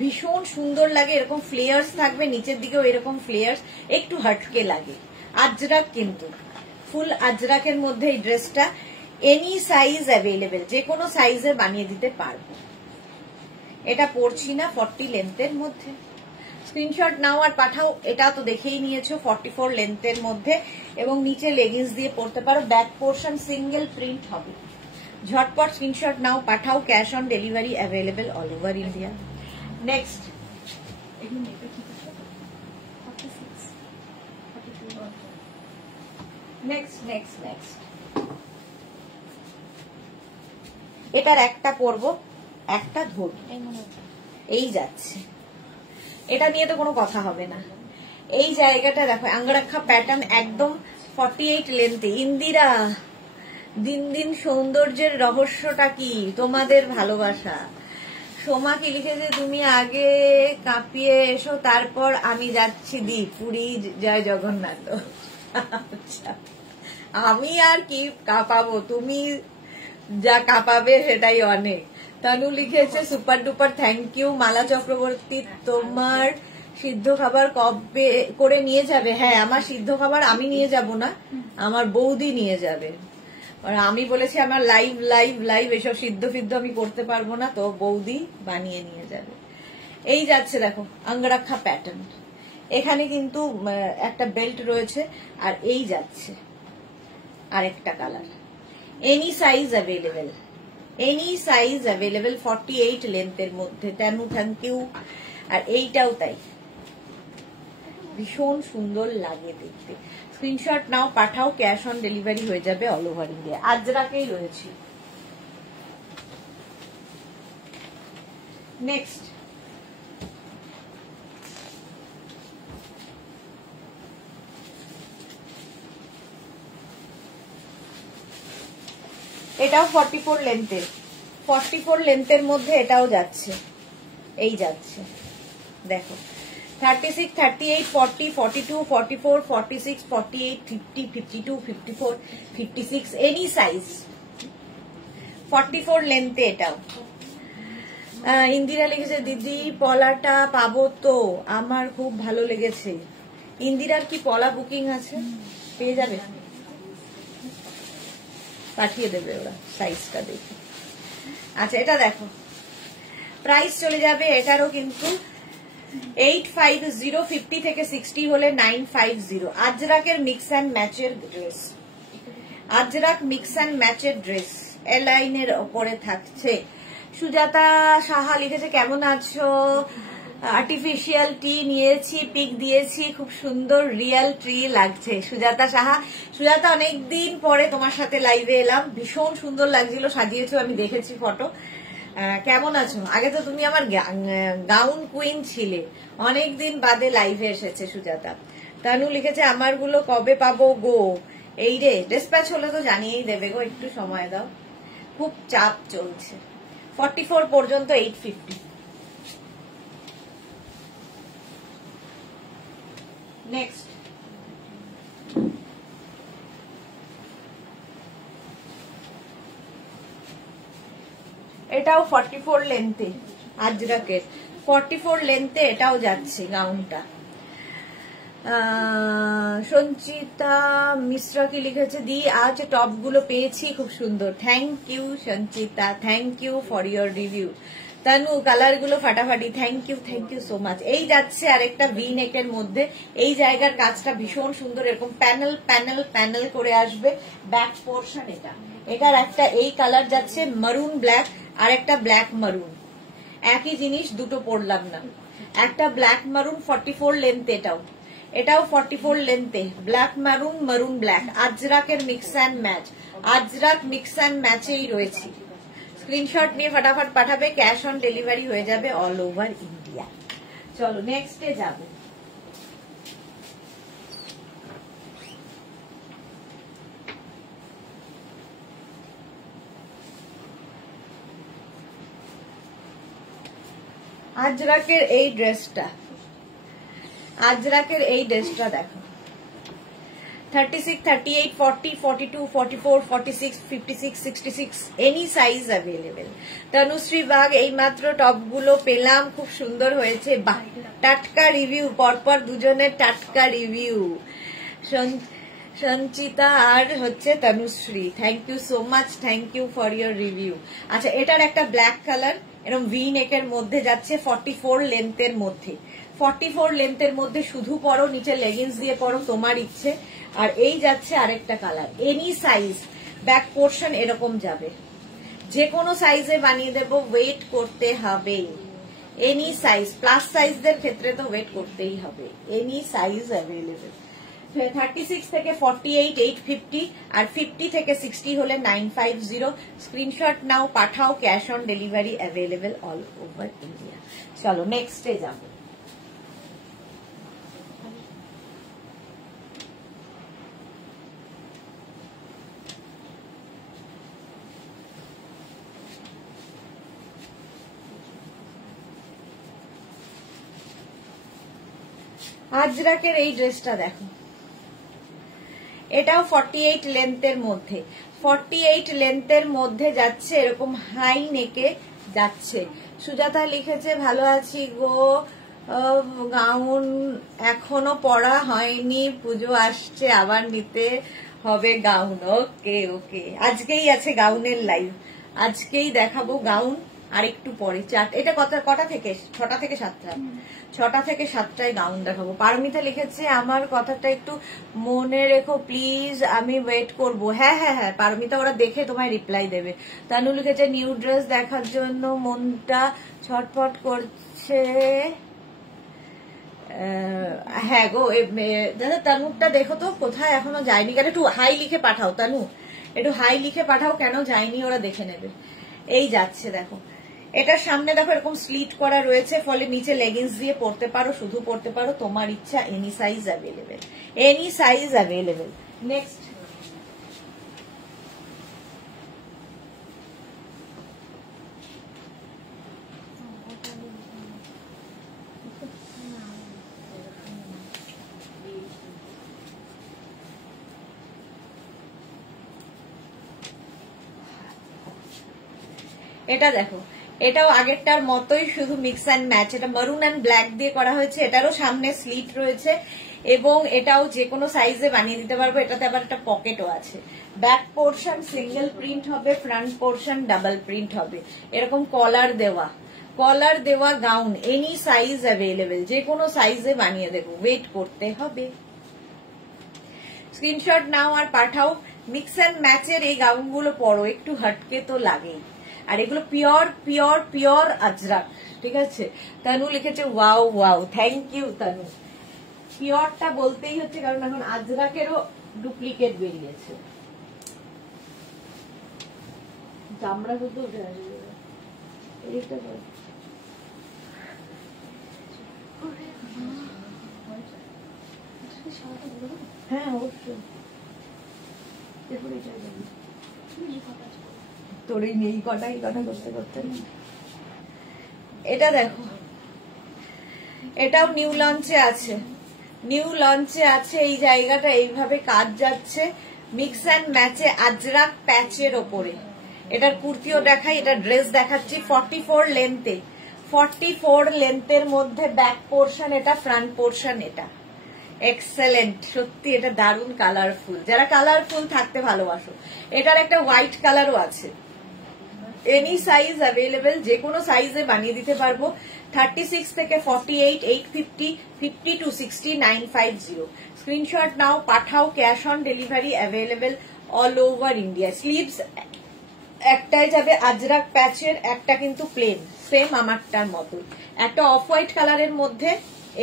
ভীষণ সুন্দর লাগে, এরকম ফ্লেয়ার্স থাকবে, নিচের দিকেও এরকম ফ্লেয়ার্স, একটু হাটকে লাগে। আজরাক কিন্তু ফুল আজরাকের মধ্যে এই ড্রেসটা, এনি সাইজ অ্যাভেলেবেল, যে কোনো সাইজে বানিয়ে দিতে পারবো। এটা পরছি না, 40 লেন্থের মধ্যে। স্ক্রিনশট নাও আর পাঠাও। এটা তো দেখেই নিয়েছো, 44 লেন্থের মধ্যে এবং নিচে লেগিংস দিয়ে পরতে পারো। ব্যাক পোর্শন সিঙ্গেল প্রিন্ট হবে। ঝটপট স্ক্রিনশট নাও, পাঠাও, cash on delivery available all over India. Next, next next next, এটার একটা পরবো, একটা ধরবো। এই যাচ্ছে এটা নিয়ে তো কোনো কথা হবে না। এই জায়গাটা দেখো, আঙ্গরাক্ষা প্যাটার্ন একদম 48 লেন্থে। ইন্দিরা, দিন দিন সৌন্দর্যের রহস্যটা কি? তোমাদের ভালোবাসা। সোমা কি লিখেছে, তুমি আগে কাঁপিয়ে এসো, তারপর আমি যাচ্ছি দি পুরী, জয় জগন্নাথ। আচ্ছা, আমি আর কি কাঁপাবো, তুমি যা কাঁপাবে সেটাই অনেক। তানু লিখেছে সুপার ডুপার, থ্যাংক ইউ। মালা চক্রবর্তী, তোমার সিদ্ধ খাবার কবে করে নিয়ে যাবে? হ্যাঁ, আমার সিদ্ধ খাবার আমি নিয়ে যাব না, আমার বৌদি নিয়ে যাবে। আর আমি বলেছি আমার লাইভ লাইভ লাইভ এসব সিদ্ধ ফিদ্ধ আমি করতে পারবো না, তো বৌদি বানিয়ে নিয়ে যাবে। এই যাচ্ছে দেখো আঙ্গরাক্ষা প্যাটার্ন, এখানে কিন্তু একটা বেল্ট রয়েছে, আর এই যাচ্ছে আরেকটা colour. Any size available, any size available 48 লেন্থের মধ্যে। তেনু থ্যাংক ইউ। আর এইটাও তাই, ভীষণ সুন্দর লাগে দেখতে। স্ক্রিনশট নাও, পাঠাও, ক্যাশ অন ডেলিভারি হয়ে যাবে অল ওভার ইন্ডিয়া। আজরাকেই রয়েছে। নেক্সট, এটাও 44 লেন্থের, 44 লেন্থের মধ্যে এটাও যাচ্ছে, এই যাচ্ছে দেখো 36, 38, 40, 42, 44, 46, 48, 50, 52, 54, 56, এনি সাইজ 44 লেন্থে এটাও। ইন্দিরা লিখেছে, দিদি পলাটা পাবো তো? আমার খুব ভালো লেগেছে। ইন্দিরার কি পলা বুকিং আছে? পেয়ে যাবে, পাঠিয়ে দেবে ওরা সাইজটা দেখে। আচ্ছা, এটা দেখো, প্রাইস চলে যাবে এটারও কিন্তু 850, 50 থেকে 60 হলে 950। আজরাকের মিক্স অ্যান্ড ম্যাচের ড্রেস, আজরাক মিক্স অ্যান্ড ম্যাচের ড্রেস এ লাইনের ওপরে থাকছে। সুজাতা সাহা লিখেছে, কেমন আছো? আর্টিফিশিয়াল টি নিয়েছি, পিক দিয়েছি, খুব সুন্দর রিয়েল ট্রি লাগছে। সুজাতা সাহা, সুজাতা অনেকদিন পরে তোমার সাথে লাইভে এলাম, ভীষণ সুন্দর লাগছিল, সাজিয়েছো, আমি দেখেছি ফটো। কেমন আছো? আগে তো তুমি আমার গাউন কুইন ছিলে, অনেকদিন বাদে লাইভে এসেছে সুজাতা। তানু লিখেছে, আমারগুলো কবে পাবো গো? এই রে, ডিসপ্যাচ হলে তো জানিয়েই দেবে গো, একটু সময় দাও, খুব চাপ চলছে। 44 পর্যন্ত 850। নেক্সট, এটাও 44 লেন্থে, আজরাকের 44 লেন্থে এটাও যাচ্ছে গাউনটা। সঞ্চিতা মিশ্রা কি লিখেছে, দি আজ টপ গুলো পেয়েছি, খুব সুন্দর। Thank you Sanchita, thank you for your review. Tanu, colour গুলো ফাটাফাটি, থ্যাংক ইউ সো মাচ। এই যাচ্ছে আরেকটা ভি নেকের মধ্যে, এই জায়গার কাজটা ভীষণ সুন্দর, এরকম প্যানেল প্যানেল প্যানেল করে আসবে ব্যাক পোর্শন। এটার একটা এই কালার যাচ্ছে মারুন ব্ল্যাক, আর একটা ব্ল্যাক মারুন, একই জিনিস দুটো পরলাম না। একটা ব্ল্যাক মারুন 44 লেন্থ, এটাও 44 লেন্থে, ব্ল্যাক মারুন মারুন ব্ল্যাক। আজরাকের mix and match, ajrak mix and ম্যাচেই রয়েছি। স্ক্রিনশট নিয়ে ফটাফট পাঠাবে, ক্যাশ অন ডেলিভারি হয়ে যাবে অল ওভার ইন্ডিয়া। চলো নেক্সটে যাব। আজরাকের এই ড্রেসটা, আজরাকের এই ড্রেসটা দেখো, 36, 38, 40, 42, 44, 46, 56, 66, any size available. Tanushree Bag, এই মাত্র টপগুলো পেলাম, খুব সুন্দর হয়েছে। বাহ, টাটকা রিভিউ, পরপর দুজনের টাটকা রিভিউ, সঞ্চিতা আর হচ্ছে Tanushree, thank you so much, thank you for your review. আচ্ছা, এটার একটা ব্ল্যাক কালার, এরকম ভি নেকের মধ্যে যাচ্ছে, 44 লেন্থের মধ্যে, 44 লেন্থের মধ্যে শুধু পরো, নিচে লেগিংস দিয়ে পরো, তোমার ইচ্ছে। আর এই যাচ্ছে আরেকটা colour, any size, back portion এরকম যাবে, যে কোনো সাইজে বানিয়ে দেবো, ওয়েট করতে হবে। এনি সাইজ, প্লাস সাইজদের ক্ষেত্রে তো ওয়েট করতেই হবে। Any size available. 36 থেকে 48 850, আর 50 থেকে 60 হলে 950। স্ক্রিনশট নাও, পাঠাও, cash on delivery available all over India. চলো নেক্সটে যাবো। আজরাকের এই ড্রেসটা দেখো, এটাও 48 লেন্থের মধ্যে, 48 লেন্থের মধ্যে যাচ্ছে, এরকম হাই নেকে যাচ্ছে। সুজাতা লিখেছে ভালো আছি গো, গাউন এখনো পরা হয়নি, পুজো আসছে আবার নিতে হবে গাউন। ওকে ওকে, আজকেই আছে গাউনের লাইভ, আজকেই দেখাবো গাউন। আর একটু পরে এটা কটা থেকে? 6টা থেকে 7টা, 6টা থেকে 7টায় গাউন দেখাবো। পারমিতা লিখেছে আমার কথাটা একটু মনে রেখো প্লিজ, আমি ওয়েট করব। হ্যাঁ হ্যাঁ হ্যাঁ পারমিতা, ওরা দেখে তোমায় রিপ্লাই দেবে। তানু লিখেছে নিউ ড্রেস দেখার জন্য মনটা ছটফট করছে। হ্যাঁ গো দাদা, তানুরটা দেখো তো কোথায় এখনো যায়নি, কেন একটু হাই লিখে পাঠাও তানু, একটু হাই লিখে পাঠাও, কেন যায়নি ওরা দেখে নেবে। এই যাচ্ছে দেখো, এটার সামনে দেখো এরকম স্লিট করা রয়েছে, ফলে নিচে লেগিংস দিয়ে পরতে পারো, শুধু পরতে পারো, তোমার ইচ্ছা। Any size available, any size available. Next এটা দেখো, এটাও আগেরটার মতোই, শুধু মিক্স অ্যান্ড ম্যাচ। এটা মারুন অ্যান্ড ব্ল্যাক দিয়ে করা হয়েছে, এটারও সামনে স্লিট রয়েছে এবং এটাও যে কোনো সাইজে বানিয়ে দিতে পারবো। এটাতে আবার একটা পকেটও আছে। ব্যাক পোর্শন সিঙ্গেল প্রিন্ট হবে, ফ্রন্ট পোর্শন ডাবল প্রিন্ট হবে, এরকম কলার দেওয়া গাউন, এনি সাইজ অ্যাভেলেবেল, যে কোনো সাইজে বানিয়ে দেবো, ওয়েট করতে হবে। স্ক্রিনশট নাও আর পাঠাও। মিক্স অ্যান্ড ম্যাচের এই গাউনগুলো পরো, একটু হটকে তো লাগেই, আর এগুলো পিওর পিওর পিওর আজরাক, ঠিক আছে। তানু লিখেছে wow wow, thank you Tanu. পিওরটা বলতেই হচ্ছে, কারণ এখন আজরাকেরও ডুপ্লিকেট বেরিয়েছে। চামড়া শুধু উঠে আসবে, হ্যাঁ অবশ্যই। তোর এই নেই কটাই কথা করতে করতে। এটা দেখো, এটাও নিউ লঞ্চে আছে, নিউ লঞ্চে আছে। এই জায়গাটা এইভাবে কাজ যাচ্ছে, মিক্স অ্যান্ড ম্যাচে আজরাক প্যাচের ওপরে। এটার কুর্তিও দেখাই, এটা ড্রেস দেখাচ্ছি 44 লেন্থে, 44 লেন্থের মধ্যে ব্যাক পোর্শন এটা, ফ্রন্ট পোর্শন এটা। এক্সেলেন্ট, সত্যি এটা দারুণ কালারফুল, যারা কালারফুল থাকতে ভালোবাসো। এটার একটা হোয়াইট কালারও আছে। এনি সাইজ অ্যাভেলেবেল, যে কোনো সাইজে বানিয়ে দিতে পারবো। 36 থেকে 48, 850, 50 to 60, 950। স্ক্রিনশট নাও, পাঠাও, cash on delivery available all over India. Sleeves একটাই যাবে আজরাক প্যাচের, একটা কিন্তু প্লেন, সেম আমারটার মতো। একটা অফ হোয়াইট কালারের মধ্যে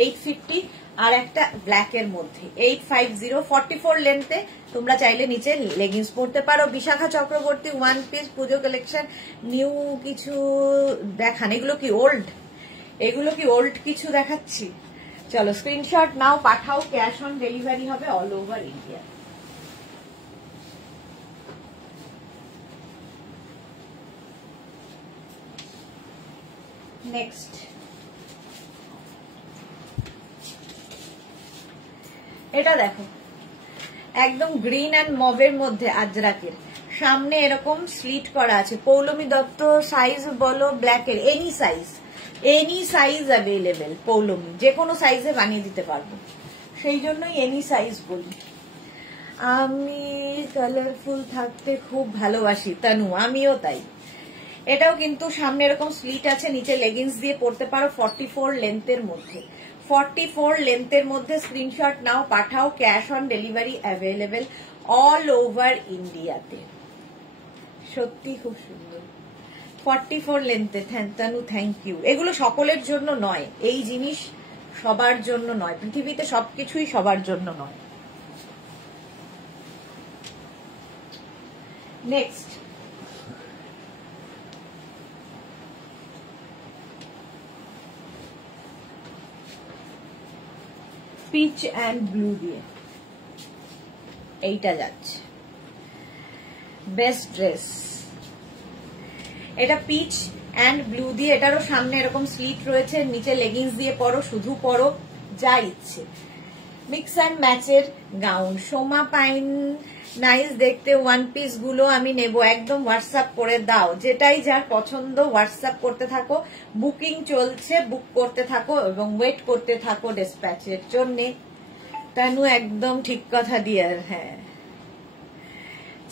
850, আর একটা ব্ল্যাক এর মধ্যে 850। 44 লেন্থে তোমরা চাইলে নিচে লেগিংস পরতে পারো। বিশাখা চক্রবর্তী ওয়ান পিস পুজো কালেকশন নিউ কিছু দেখান, এগুলো কি ওল্ড? এগুলো কি ওল্ড কিছু দেখাচ্ছি? চলো স্ক্রিনশট নাও, পাঠাও, ক্যাশ অন ডেলিভারি হবে অল ওভার ইন্ডিয়া। নেক্সট এটা দেখো, একদম গ্রিন অ্যান্ড মভের মধ্যে আজরাকের, সামনে এরকম স্লিট করা আছে। পৌলমী দত্ত সাইজ বলো ব্ল্যাকের, এনি সাইজ অ্যাভেলেবেল। পৌলমী যে কোনো সাইজে বানিয়ে দিতে পারবো, সেই জন্যই এনি সাইজ বলি। আমি কালারফুল থাকতে খুব ভালোবাসি তানু, আমিও তাই। এটাও কিন্তু সামনে এরকম স্লিট আছে, নিচে লেগিংস দিয়ে পরতে পারো। 44 লেন্থের মধ্যে, 44 লেন্থের মধ্যে। স্ক্রিনশট নাও, পাঠাও, cash on delivery available all over ইন্ডিয়াতে। সত্যি খুব সুন্দর। 44 লেন্থে, তানু থ্যাংক ইউ। এগুলো সকলের জন্য নয়, এই জিনিস সবার জন্য নয়, পৃথিবীতে সবকিছুই সবার জন্য নয়। নেক্সট পিচ অ্যান্ড ব্লু দিয়ে এইটা যাচ্ছে, বেস্ট ড্রেস। এটা পিচ অ্যান্ড ব্লু দিয়ে, এটারও সামনে এরকম স্লিট রয়েছে, নিচে লেগিংস দিয়ে পরো, শুধু পরো, যা ইচ্ছে। মিক্স অ্যান্ড ম্যাচের গাউন, সোমা পাইন নাইস দেখতে, ওয়ান পিস গুলো আমি নেব, একদম হোয়াটসঅ্যাপ করে দাও, যেটাই যার পছন্দ হোয়াটসঅ্যাপ করতে থাকো, বুকিং চলছে, বুক করতে থাকো এবং ওয়েট করতে থাকো ডিসপ্যাচের জন্যে। তানু একদম ঠিক কথা ডিয়ার। হ্যাঁ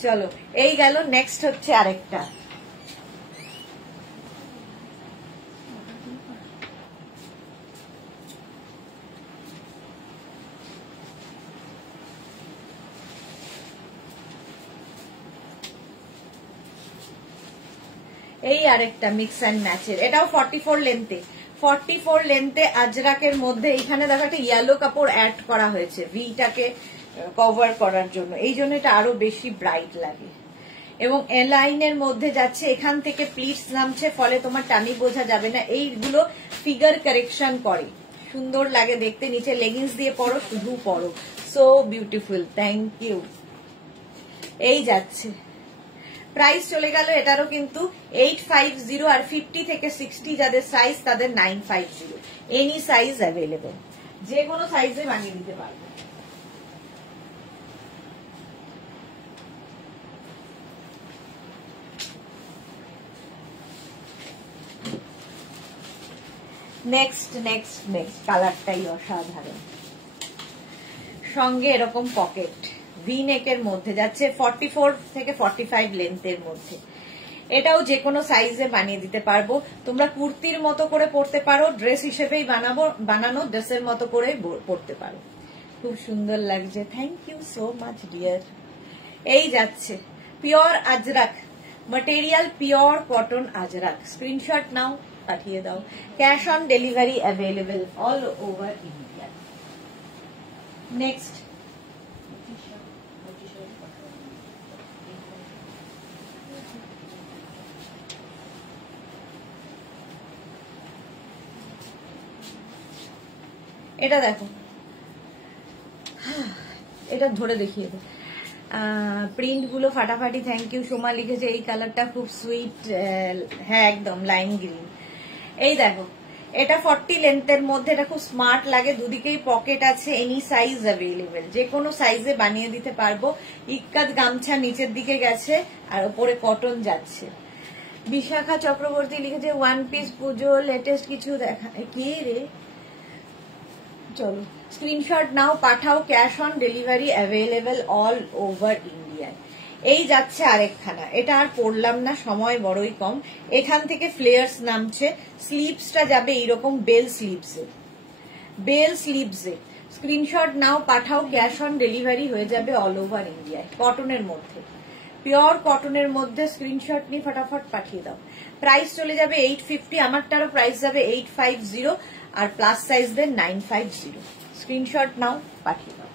চলো এই গেল, নেক্সট হচ্ছে আরেকটা। এই আরেকটা মিক্স অ্যান্ড ম্যাচের, এটাও 44 লেন্থে, 44 লেন্থে আজরাকের মধ্যে। এখানে দেখো একটা ইয়েলো কাপড় অ্যাড করা হয়েছে ভিটাকে কভার করার জন্য, এই জন্য এটা আরো বেশি ব্রাইট লাগে। এবং এলাইনের মধ্যে যাচ্ছে, এখান থেকে প্লিটস নামছে, ফলে তোমার টানি বোঝা যাবে না। এইগুলো ফিগার কারেকশন করে, সুন্দর লাগে দেখতে। নিচে লেগিংস দিয়ে পরো, শুধু পরো, সো বিউটিফুল। Thank you. এই যাচ্ছে, প্রাইস চলে গেল এটারও কিন্তু 850, আর 50 থেকে 60 যাদের সাইজ তাদের 950। এনি সাইজ অ্যাভেলেবল, যে কোনো সাইজে বানিয়ে দিতে পারবে। নেক্সট নেক্সট নেক্সট কালারটাই অসাধারণ, সঙ্গে এরকম পকেট, ভি নেকের মধ্যে যাচ্ছে, 44 থেকে 45 লেন্থের মধ্যে। এটাও যে কোনো সাইজে বানিয়ে দিতে পারবো। তোমরা কুর্তির মতো করে পরতে পারো, ড্রেস হিসেবেই বানানো ড্রেসের মতো করে পরতে পারো। খুব সুন্দর লাগছে, thank you so much dear. এই যাচ্ছে pure ajrak material, pure cotton ajrak. Screenshot নাও, পাঠিয়ে দাও। Cash on delivery available all over India. Next এটা দেখো, এটা ধরে দেখিয়ে দেবো। প্রিন্ট গুলো ফাটাফাটি, থ্যাংক ইউ। সোমা লিখেছে এই কালারটা খুব সুইট, হ্যাঁ একদম লাইম গ্রিন। এই দেখো, এটা 40 লেন্থের মধ্যে, এটা খুব স্মার্ট লাগে, দুদিকেই পকেট আছে, এনি সাইজ অ্যাভেলেবেল, যে কোনো সাইজে বানিয়ে দিতে পারবো। ইক্কাত গামছা নিচের দিকে গেছে আর ওপরে কটন যাচ্ছে। বিশাখা চক্রবর্তী লিখেছে ওয়ান পিস পুজো লেটেস্ট কিছু দেখা, কি রে? চলো স্ক্রিনশট নাও, পাঠাও। Cash on delivery available all over India. এই যাচ্ছে আরেকখানা, এটা আর পড়লাম না, সময় বড়ই কম। এখান থেকে ফ্লেয়ার্স নামছে, স্লিভসটা যাবে এইরকম বেল স্লিভসে, বেল স্লিভসে। স্ক্রিনশট নাও, পাঠাও। ক্যাশ অন ডেলিভারি হয়ে যাবে অল ওভার ইন্ডিয়ায়, কটনের মধ্যে, পিওর কটনের মধ্যে। স্ক্রিনশট নিয়ে ফটাফট পাঠিয়ে দাও। প্রাইস চলে যাবে 850, আমারটারও প্রাইস যাবে 850, আর প্লাস সাইজদের 950। স্ক্রিনশট নাও, পাঠিয়ে দাও।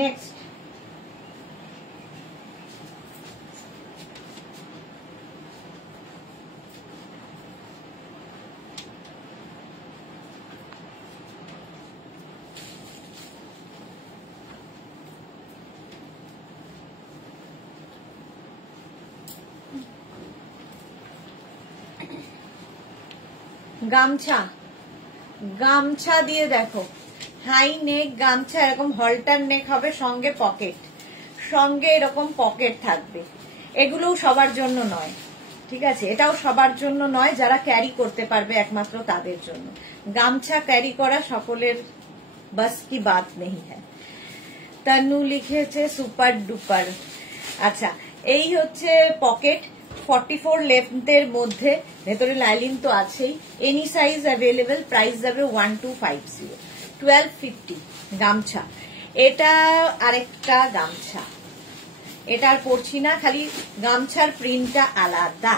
নেক্সট গামছা, গামছা দিয়ে দেখো, হাই নেক গামছা, এরকম হলটার নেক হবে, সঙ্গে পকেট, সঙ্গে এরকম পকেট থাকবে। এগুলো সবার জন্য নয়, ঠিক আছে, এটাও সবার জন্য নয়, যারা ক্যারি করতে পারবে একমাত্র তাদের জন্য। গামছা ক্যারি করা সকলের বাস কি বাত নেই হ্যাঁ। তনু লিখেছে সুপার ডুপার। আচ্ছা, এই হচ্ছে পকেট, 44 লেন্থের মধ্যে, ভেতরে লাইলিন তো আছেই, এনি সাইজ অ্যাভেলেবেল। প্রাইস যাবে 1250, 1250 গামছা। এটা আরেকটা গামছা, এটা আর পরছি না, খালি গামছার প্রিন্টটা আলাদা।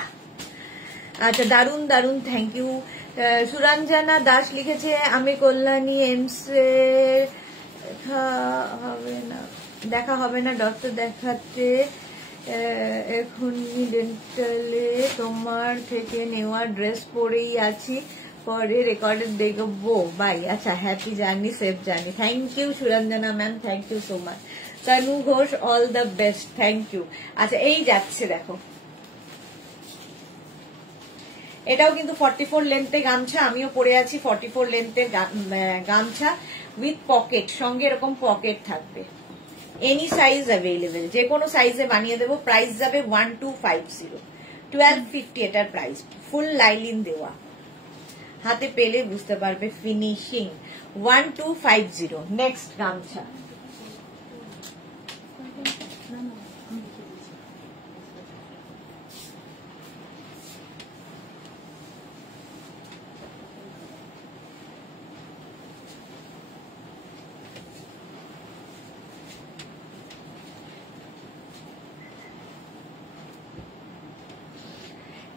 আচ্ছা, দারুন দারুন, থ্যাংক ইউ। সুরঞ্জনা দাস লিখেছে আমি কল্যাণী এমসে দেখা হবে না ডক্টর দেখাতে, এখনই ডেন্টালে তোমার থেকে নেওয়া ড্রেস পরেই আছি, পরে রেকর্ডে দেখবো। বাই। আচ্ছা, happy journey, safe journey. Thank you Suranjana ma'am, thank you so much. Tanu Ghosh, all the best, thank you. আচ্ছা, এই যাচ্ছে দেখো, এটাও কিন্তু 44 লেন্থে গামছা, আমিও পরে আছি 44 লেন্থের গামছা উইথ পকেট, সঙ্গে এরকম পকেট থাকবে। এনি সাইজ অ্যাভেলেবেল, যে কোনো সাইজে বানিয়ে দেবো। প্রাইস যাবে 1250, 1250 এটার প্রাইস। ফুল লাইলিন দেওয়া, হাতে পেলে বুঝতে পারবে ফিনিশিং। 1250। নেক্সট গামছা, না না আমি দেখে দিচ্ছি।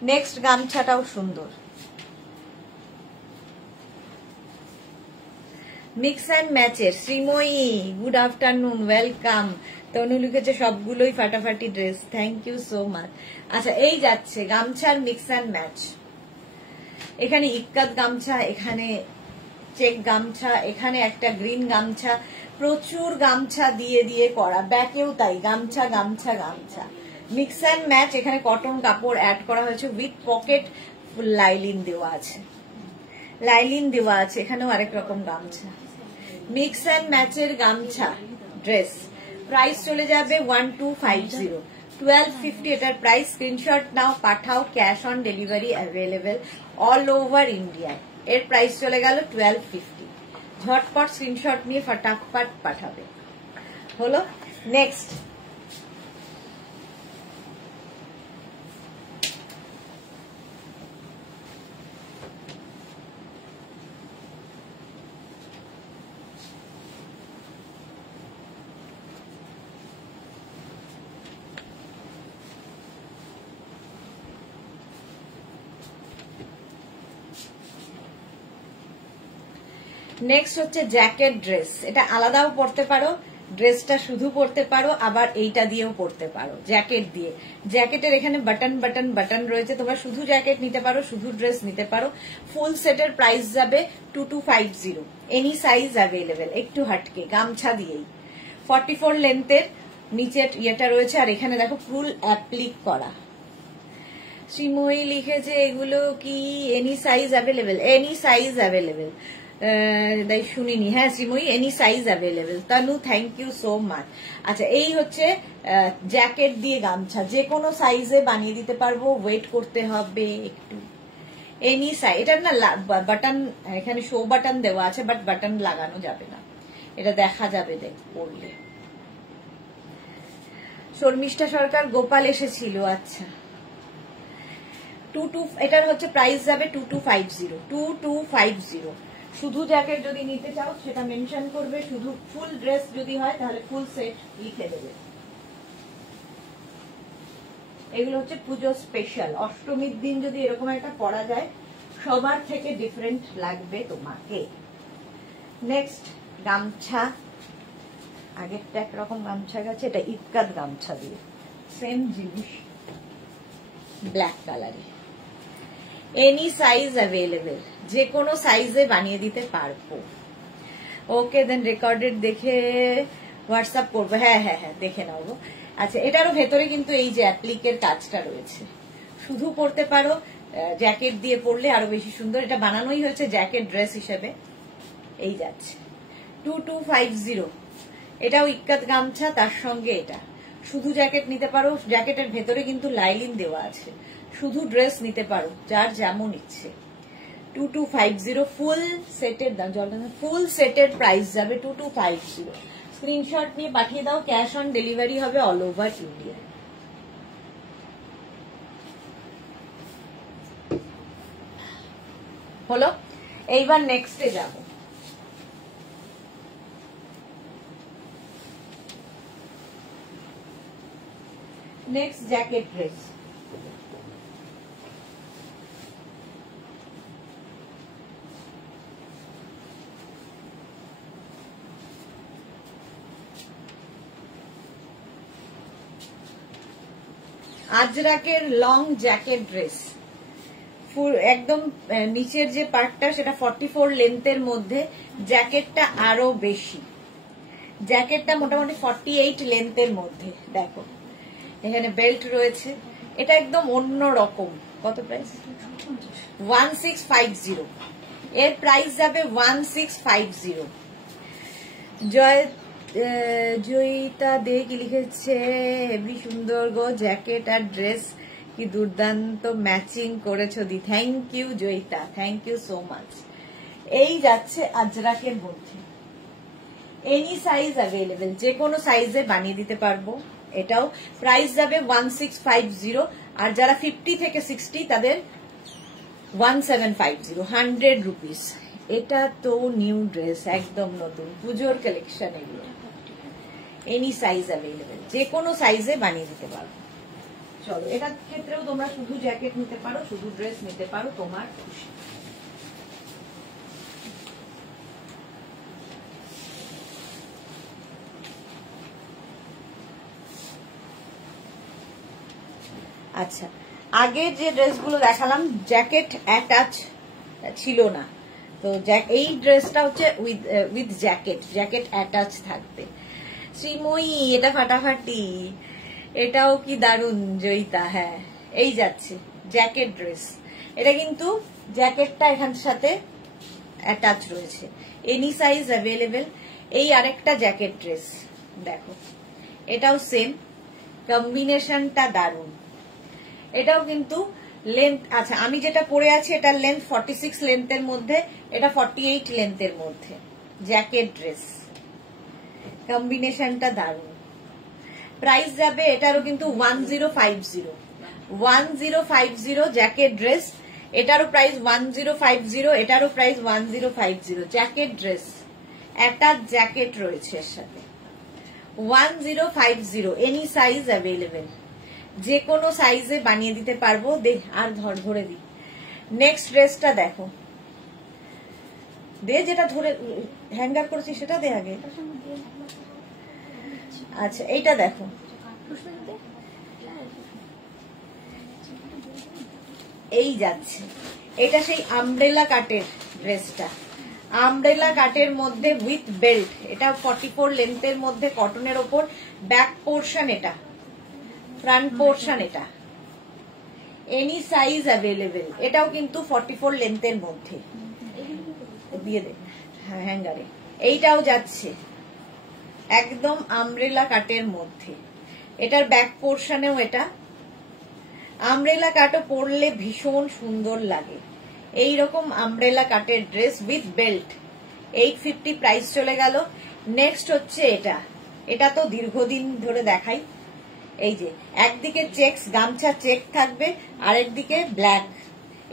নেক্সট গামছাটাও সুন্দর, মিক্স অ্যান্ড ম্যাচের। Sreemoyee good afternoon, welcome. Tanu লিখেছে সবগুলোই ফাটাফাটি dress, thank you so much. আচ্ছা, এই যাচ্ছে গামছার মিক্স অ্যান্ড ম্যাচ। এখানে ইক্কাত গামছা, এখানে চেক গামছা, এখানে একটা গ্রিন গামছা, প্রচুর গামছা দিয়ে দিয়ে করা, ব্যাকেও তাই গামছা গামছা গামছা, মিক্স অ্যান্ড ম্যাচ। এখানে কটন কাপড় অ্যাড করা হয়েছে উইথ পকেট, ফুল লাইলিন দেওয়া আছে, লাইলিন দেওয়া আছে। এখানেও আরেক রকম গামছা, মিক্স অ্যান্ড ম্যাচের গামছা ড্রেস। প্রাইস চলে যাবে 1250, 1250 এটার প্রাইস। স্ক্রিনশট নাও, পাঠাও, cash on delivery available all over ইন্ডিয়ায়। এর প্রাইস চলে গেল 1250। ঝটপট স্ক্রিনশট নিয়ে ফটাফট পাঠাবে। হলো নেক্সট, নেক্সট হচ্ছে জ্যাকেট ড্রেস। এটা আলাদাও পরতে পারো, ড্রেসটা শুধু পরতে পারো, আবার এইটা দিয়েও পরতে পারো জ্যাকেট দিয়ে। জ্যাকেটের এখানে বাটন বাটন বাটন রয়েছে, তোমরা শুধু জ্যাকেট নিতে পারো, শুধু ড্রেস নিতে পারো। ফুল সেটের প্রাইস যাবে 2250, এনি সাইজ অ্যাভেলেবেল। একটু হাটকে গামছা দিয়েই 44 লেন্থের নিচের ইয়েটা রয়েছে, আর এখানে দেখো ফুল অ্যাপ্লিক করা। শ্রীময়ী লিখেছে এগুলো কি any size available? Any size available, তাই শুনিনি। হ্যাঁ Sreemoyee, any size available. Tanu thank you so much. আচ্ছা, এই হচ্ছে জ্যাকেট দিয়ে গামছা, যে কোনো সাইজে বানিয়ে দিতে পারবো, ওয়েট করতে হবে একটু। এনি সাইজ, এটা না বাটন, এখানে শো বাটন দেওয়া আছে, বাট বাটন লাগানো যাবে না, এটা দেখা যাবে দেখ পড়লে। শর্মিষ্ঠা সরকার গোপাল এসেছিল। আচ্ছা, 22, এটার হচ্ছে প্রাইস যাবে 2250, 2250। শুধু জ্যাকেট যদি নিতে চাও সেটা মেনশন করবে, শুধু ফুল ড্রেস যদি হয় তাহলে ফুল সেট লিখে দেবে। এগুলো হচ্ছে পুজো স্পেশাল, অষ্টমীর দিন যদি এরকম একটা পরা যায় সবার থেকে ডিফারেন্ট লাগবে তোমাকে। নেক্সট গামছা, আগেরটা একরকম গামছা গেছে, এটা ইক্কাত গামছা দিয়ে সেম জিনিস, ব্ল্যাক কালারে। এনি সাইজ অ্যাভেলেবেল, যে কোনো সাইজে বানিয়ে দিতে পারবো। ওকে, দেন রেকর্ডেড দেখে হোয়াটসঅ্যাপ করবো। হ্যাঁ হ্যাঁ হ্যাঁ, দেখে নেবো। আচ্ছা, এটারও ভেতরে কিন্তু এই যে অ্যাপ্লিকের কাজটা রয়েছে, শুধু পরতে পারো, জ্যাকেট দিয়ে পরলে আরো বেশি সুন্দর। এটা বানানোই হয়েছে জ্যাকেট ড্রেস হিসেবে। এই যাচ্ছে 2250, এটাও ইক্কাত গামছা, তার সঙ্গে এটা। শুধু জ্যাকেট নিতে পারো, জ্যাকেটের ভেতরে কিন্তু লাইলিন দেওয়া আছে। শুধু ড্রেস নিতে পারো, যার যেমন ইচ্ছে। 2250 ফুল সেটের দাম, ফুল সেটের প্রাইস যাবে 2250। স্ক্রিনশট নিয়ে পাঠিয়ে দাও, ক্যাশ অন ডেলিভারি হবে অল ওভার ইন্ডিয়া। হলো, এইবার নেক্সটে যাব। Next jacket dress. আজরাকের লং জ্যাকেট ড্রেস, একদম নিচের যে পার্টটা সেটা 44 লেন্থের মধ্যে, জ্যাকেটটা আরো বেশি। জ্যাকেটটা মোটামুটি 48 লেন্থের মধ্যে। দেখো এখানে বেল্ট রয়েছে, এটা একদম অন্য রকম। কত প্রাইস? 1650, এর প্রাইস যাবে 1650। জয়িতা দে কি লিখেছে, হেভি সুন্দর গো জ্যাকেট আর ড্রেস, কি দুর্দান্ত ম্যাচিং করেছো দি। Thank you Joyita, thank you so much. এই যাচ্ছে আজরাকের মধ্যে, এনি সাইজ অ্যাভেলেবেল, যে কোনো সাইজে বানিয়ে দিতে পারবো। এটাও প্রাইস যাবে 1650, আর যারা 50 থেকে 60 তাদের 1750, 100 রুপিস। এটা তো নিউ ড্রেস, একদম নতুন পুজোর কালেকশন এগুলো। এনি সাইজ অ্যাভেলেবেল, যে কোনো সাইজে বানিয়ে দিতে পারো। চলো, এটার ক্ষেত্রেও তোমরা শুধু জ্যাকেট নিতে পারো, শুধু ড্রেস নিতে পারো, তোমার খুশি। আচ্ছা, আগের যে ড্রেসগুলো দেখালাম জ্যাকেট অ্যাটাচ ছিল না, তো এই ড্রেসটা হচ্ছে উইথ জ্যাকেট, জ্যাকেট অ্যাটাচ থাকবে। শ্রীময়ী, এটা ফাটাফাটি, এটাও কি দারুন জয়িতা। হ্যাঁ, এই যাচ্ছে জ্যাকেট ড্রেস, এটা কিন্তু জ্যাকেটটা এখানের সাথে অ্যাটাচ রয়েছে, এনি সাইজ অ্যাভেলেবেল। এই আরেকটা জ্যাকেট ড্রেস দেখো, এটাও সেম, কম্বিনেশনটা দারুন। এটাও কিন্তু লেন্থ, আচ্ছা আমি যেটা পরে আছি এটার লেন্থ 46 লেন্থের মধ্যে, এটা 48 লেন্থের মধ্যে জ্যাকেট ড্রেস, কম্বিনেশনটা দারুন। প্রাইস যাবে এটারও কিন্তু 1050 জ্যাকেট ড্রেস, এটারও প্রাইস 1050, এটারও প্রাইস 1050 জ্যাকেট ড্রেস, একটা জ্যাকেট রয়েছে এর সাথে। 1050, এনি সাইজ অ্যাভেলেবেল, যে কোনো সাইজে বানিয়ে দিতে পারবো। আর ধরে দিই, নেক্সট ড্রেসটা দেখো, দে যেটা ধরে হ্যাঙ্গার করেছি সেটা দে আগে। আচ্ছা, এইটা দেখো, এই যাচ্ছে, এটা সেই আমব্রেলা কাটের ড্রেসটা, আমব্রেলা কাটের মধ্যে উইথ বেল্ট, এটা 44 লেন্থের মধ্যে কটনের ওপর, ব্যাক পোর্শন এটা, ফ্রন্ট পোর্শন এটা, এনি সাইজ অ্যাভেলেবেল। এটাও কিন্তু 44 লেন্থের মধ্যে, দিয়ে দে হ্যাঙ্গারে। এইটাও যাচ্ছে একদম আমব্রেলা কাটের মধ্যে, এটার ব্যাক পোর্শনেও এটা আমব্রেলা কাটও পরলে ভীষণ সুন্দর লাগে। এইরকম আমব্রেলা কাটের ড্রেস উইথ বেল্ট, 850 প্রাইস চলে গেল। নেক্সট হচ্ছে এটা, এটা তো দীর্ঘদিন ধরে দেখাই। এই যে একদিকে চেকস, গামছা চেক থাকবে, আর একদিকে ব্ল্যাক,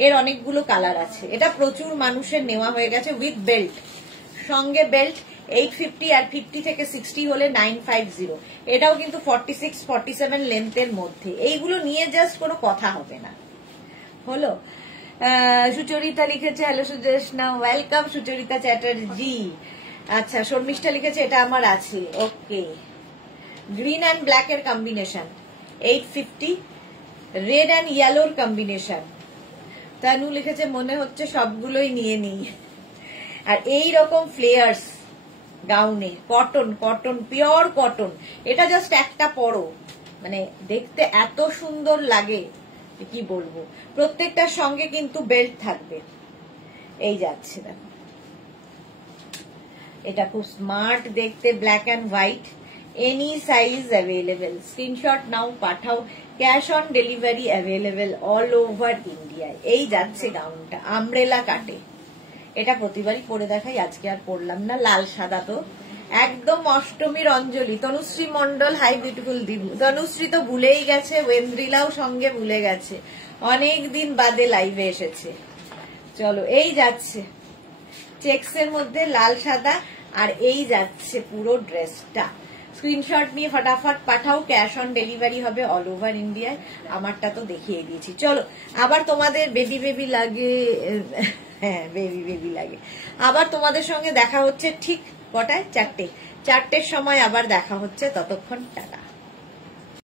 এর অনেকগুলো কালার আছে। এটা প্রচুর মানুষের নেওয়া হয়ে গেছে, উইথ বেল্ট, সঙ্গে বেল্ট 850, আর 50 থেকে 60 হলে 950। এটাও কিন্তু 46, 47 লেন্থের মধ্যে। এইগুলো নিয়ে জাস্ট কোনো কথা হবে না। হলো, সুচরিতা লিখেছে হ্যালো সুদেশনা, ওয়েলকাম সুচরিতা চ্যাটার্জি। আচ্ছা, শর্মিষ্ঠা লিখেছে এটা আমার আছে, ওকে। গ্রিন অ্যান্ড ব্ল্যাক এর কম্বিনেশন 850, রেড অ্যান্ড ইয়েলোর কম্বিনেশন। তানু লিখেছে মনে হচ্ছে সবগুলোই নিয়ে নিই। আর এই রকম ফ্লেয়ার্স গাউনে, কটন, কটন, পিওর কটন, এটা জাস্ট একটা পরো, মানে দেখতে এত সুন্দর লাগে কি বলবো। প্রত্যেকটার সঙ্গে কিন্তু বেল্ট থাকবে। এই যাচ্ছে দেখো, এটা খুব স্মার্ট দেখতে, black and white, any size available. Screenshot নাও, পাঠাও, cash on delivery available all over ইন্ডিয়ায়। এই যাচ্ছে গাউনটা, আমব্রেলা কাটে, এটা প্রতিবারই পরে দেখাই, আজকে আর পরলাম না। লাল সাদা তো একদম অষ্টমীর অঞ্জলি। Tanushree Mondal, hi beautiful Dibu. তনুশ্রী তো ভুলেই গেছে, ওয়েন্দ্রিলাও সঙ্গে ভুলে গেছে, অনেক দিন বাদে লাইভে এসেছে। চলো, এই যাচ্ছে চেক্সের মধ্যে লাল সাদা, আর এই যাচ্ছে পুরো ড্রেসটা। স্ক্রিনশট নিয়ে ফটাফট পাঠাও, ক্যাশ অন ডেলিভারি হবে অল ওভার ইন্ডিয়ায়। আমারটা তো দেখিয়ে দিয়েছি। চলো, আবার তোমাদের বেবি বেবি লাগে, হ্যাঁ বেবি বেবি লাগে। আবার তোমাদের সঙ্গে দেখা হচ্ছে ঠিক কটায়? 4টের সময় আবার দেখা হচ্ছে। ততক্ষণ টাটা।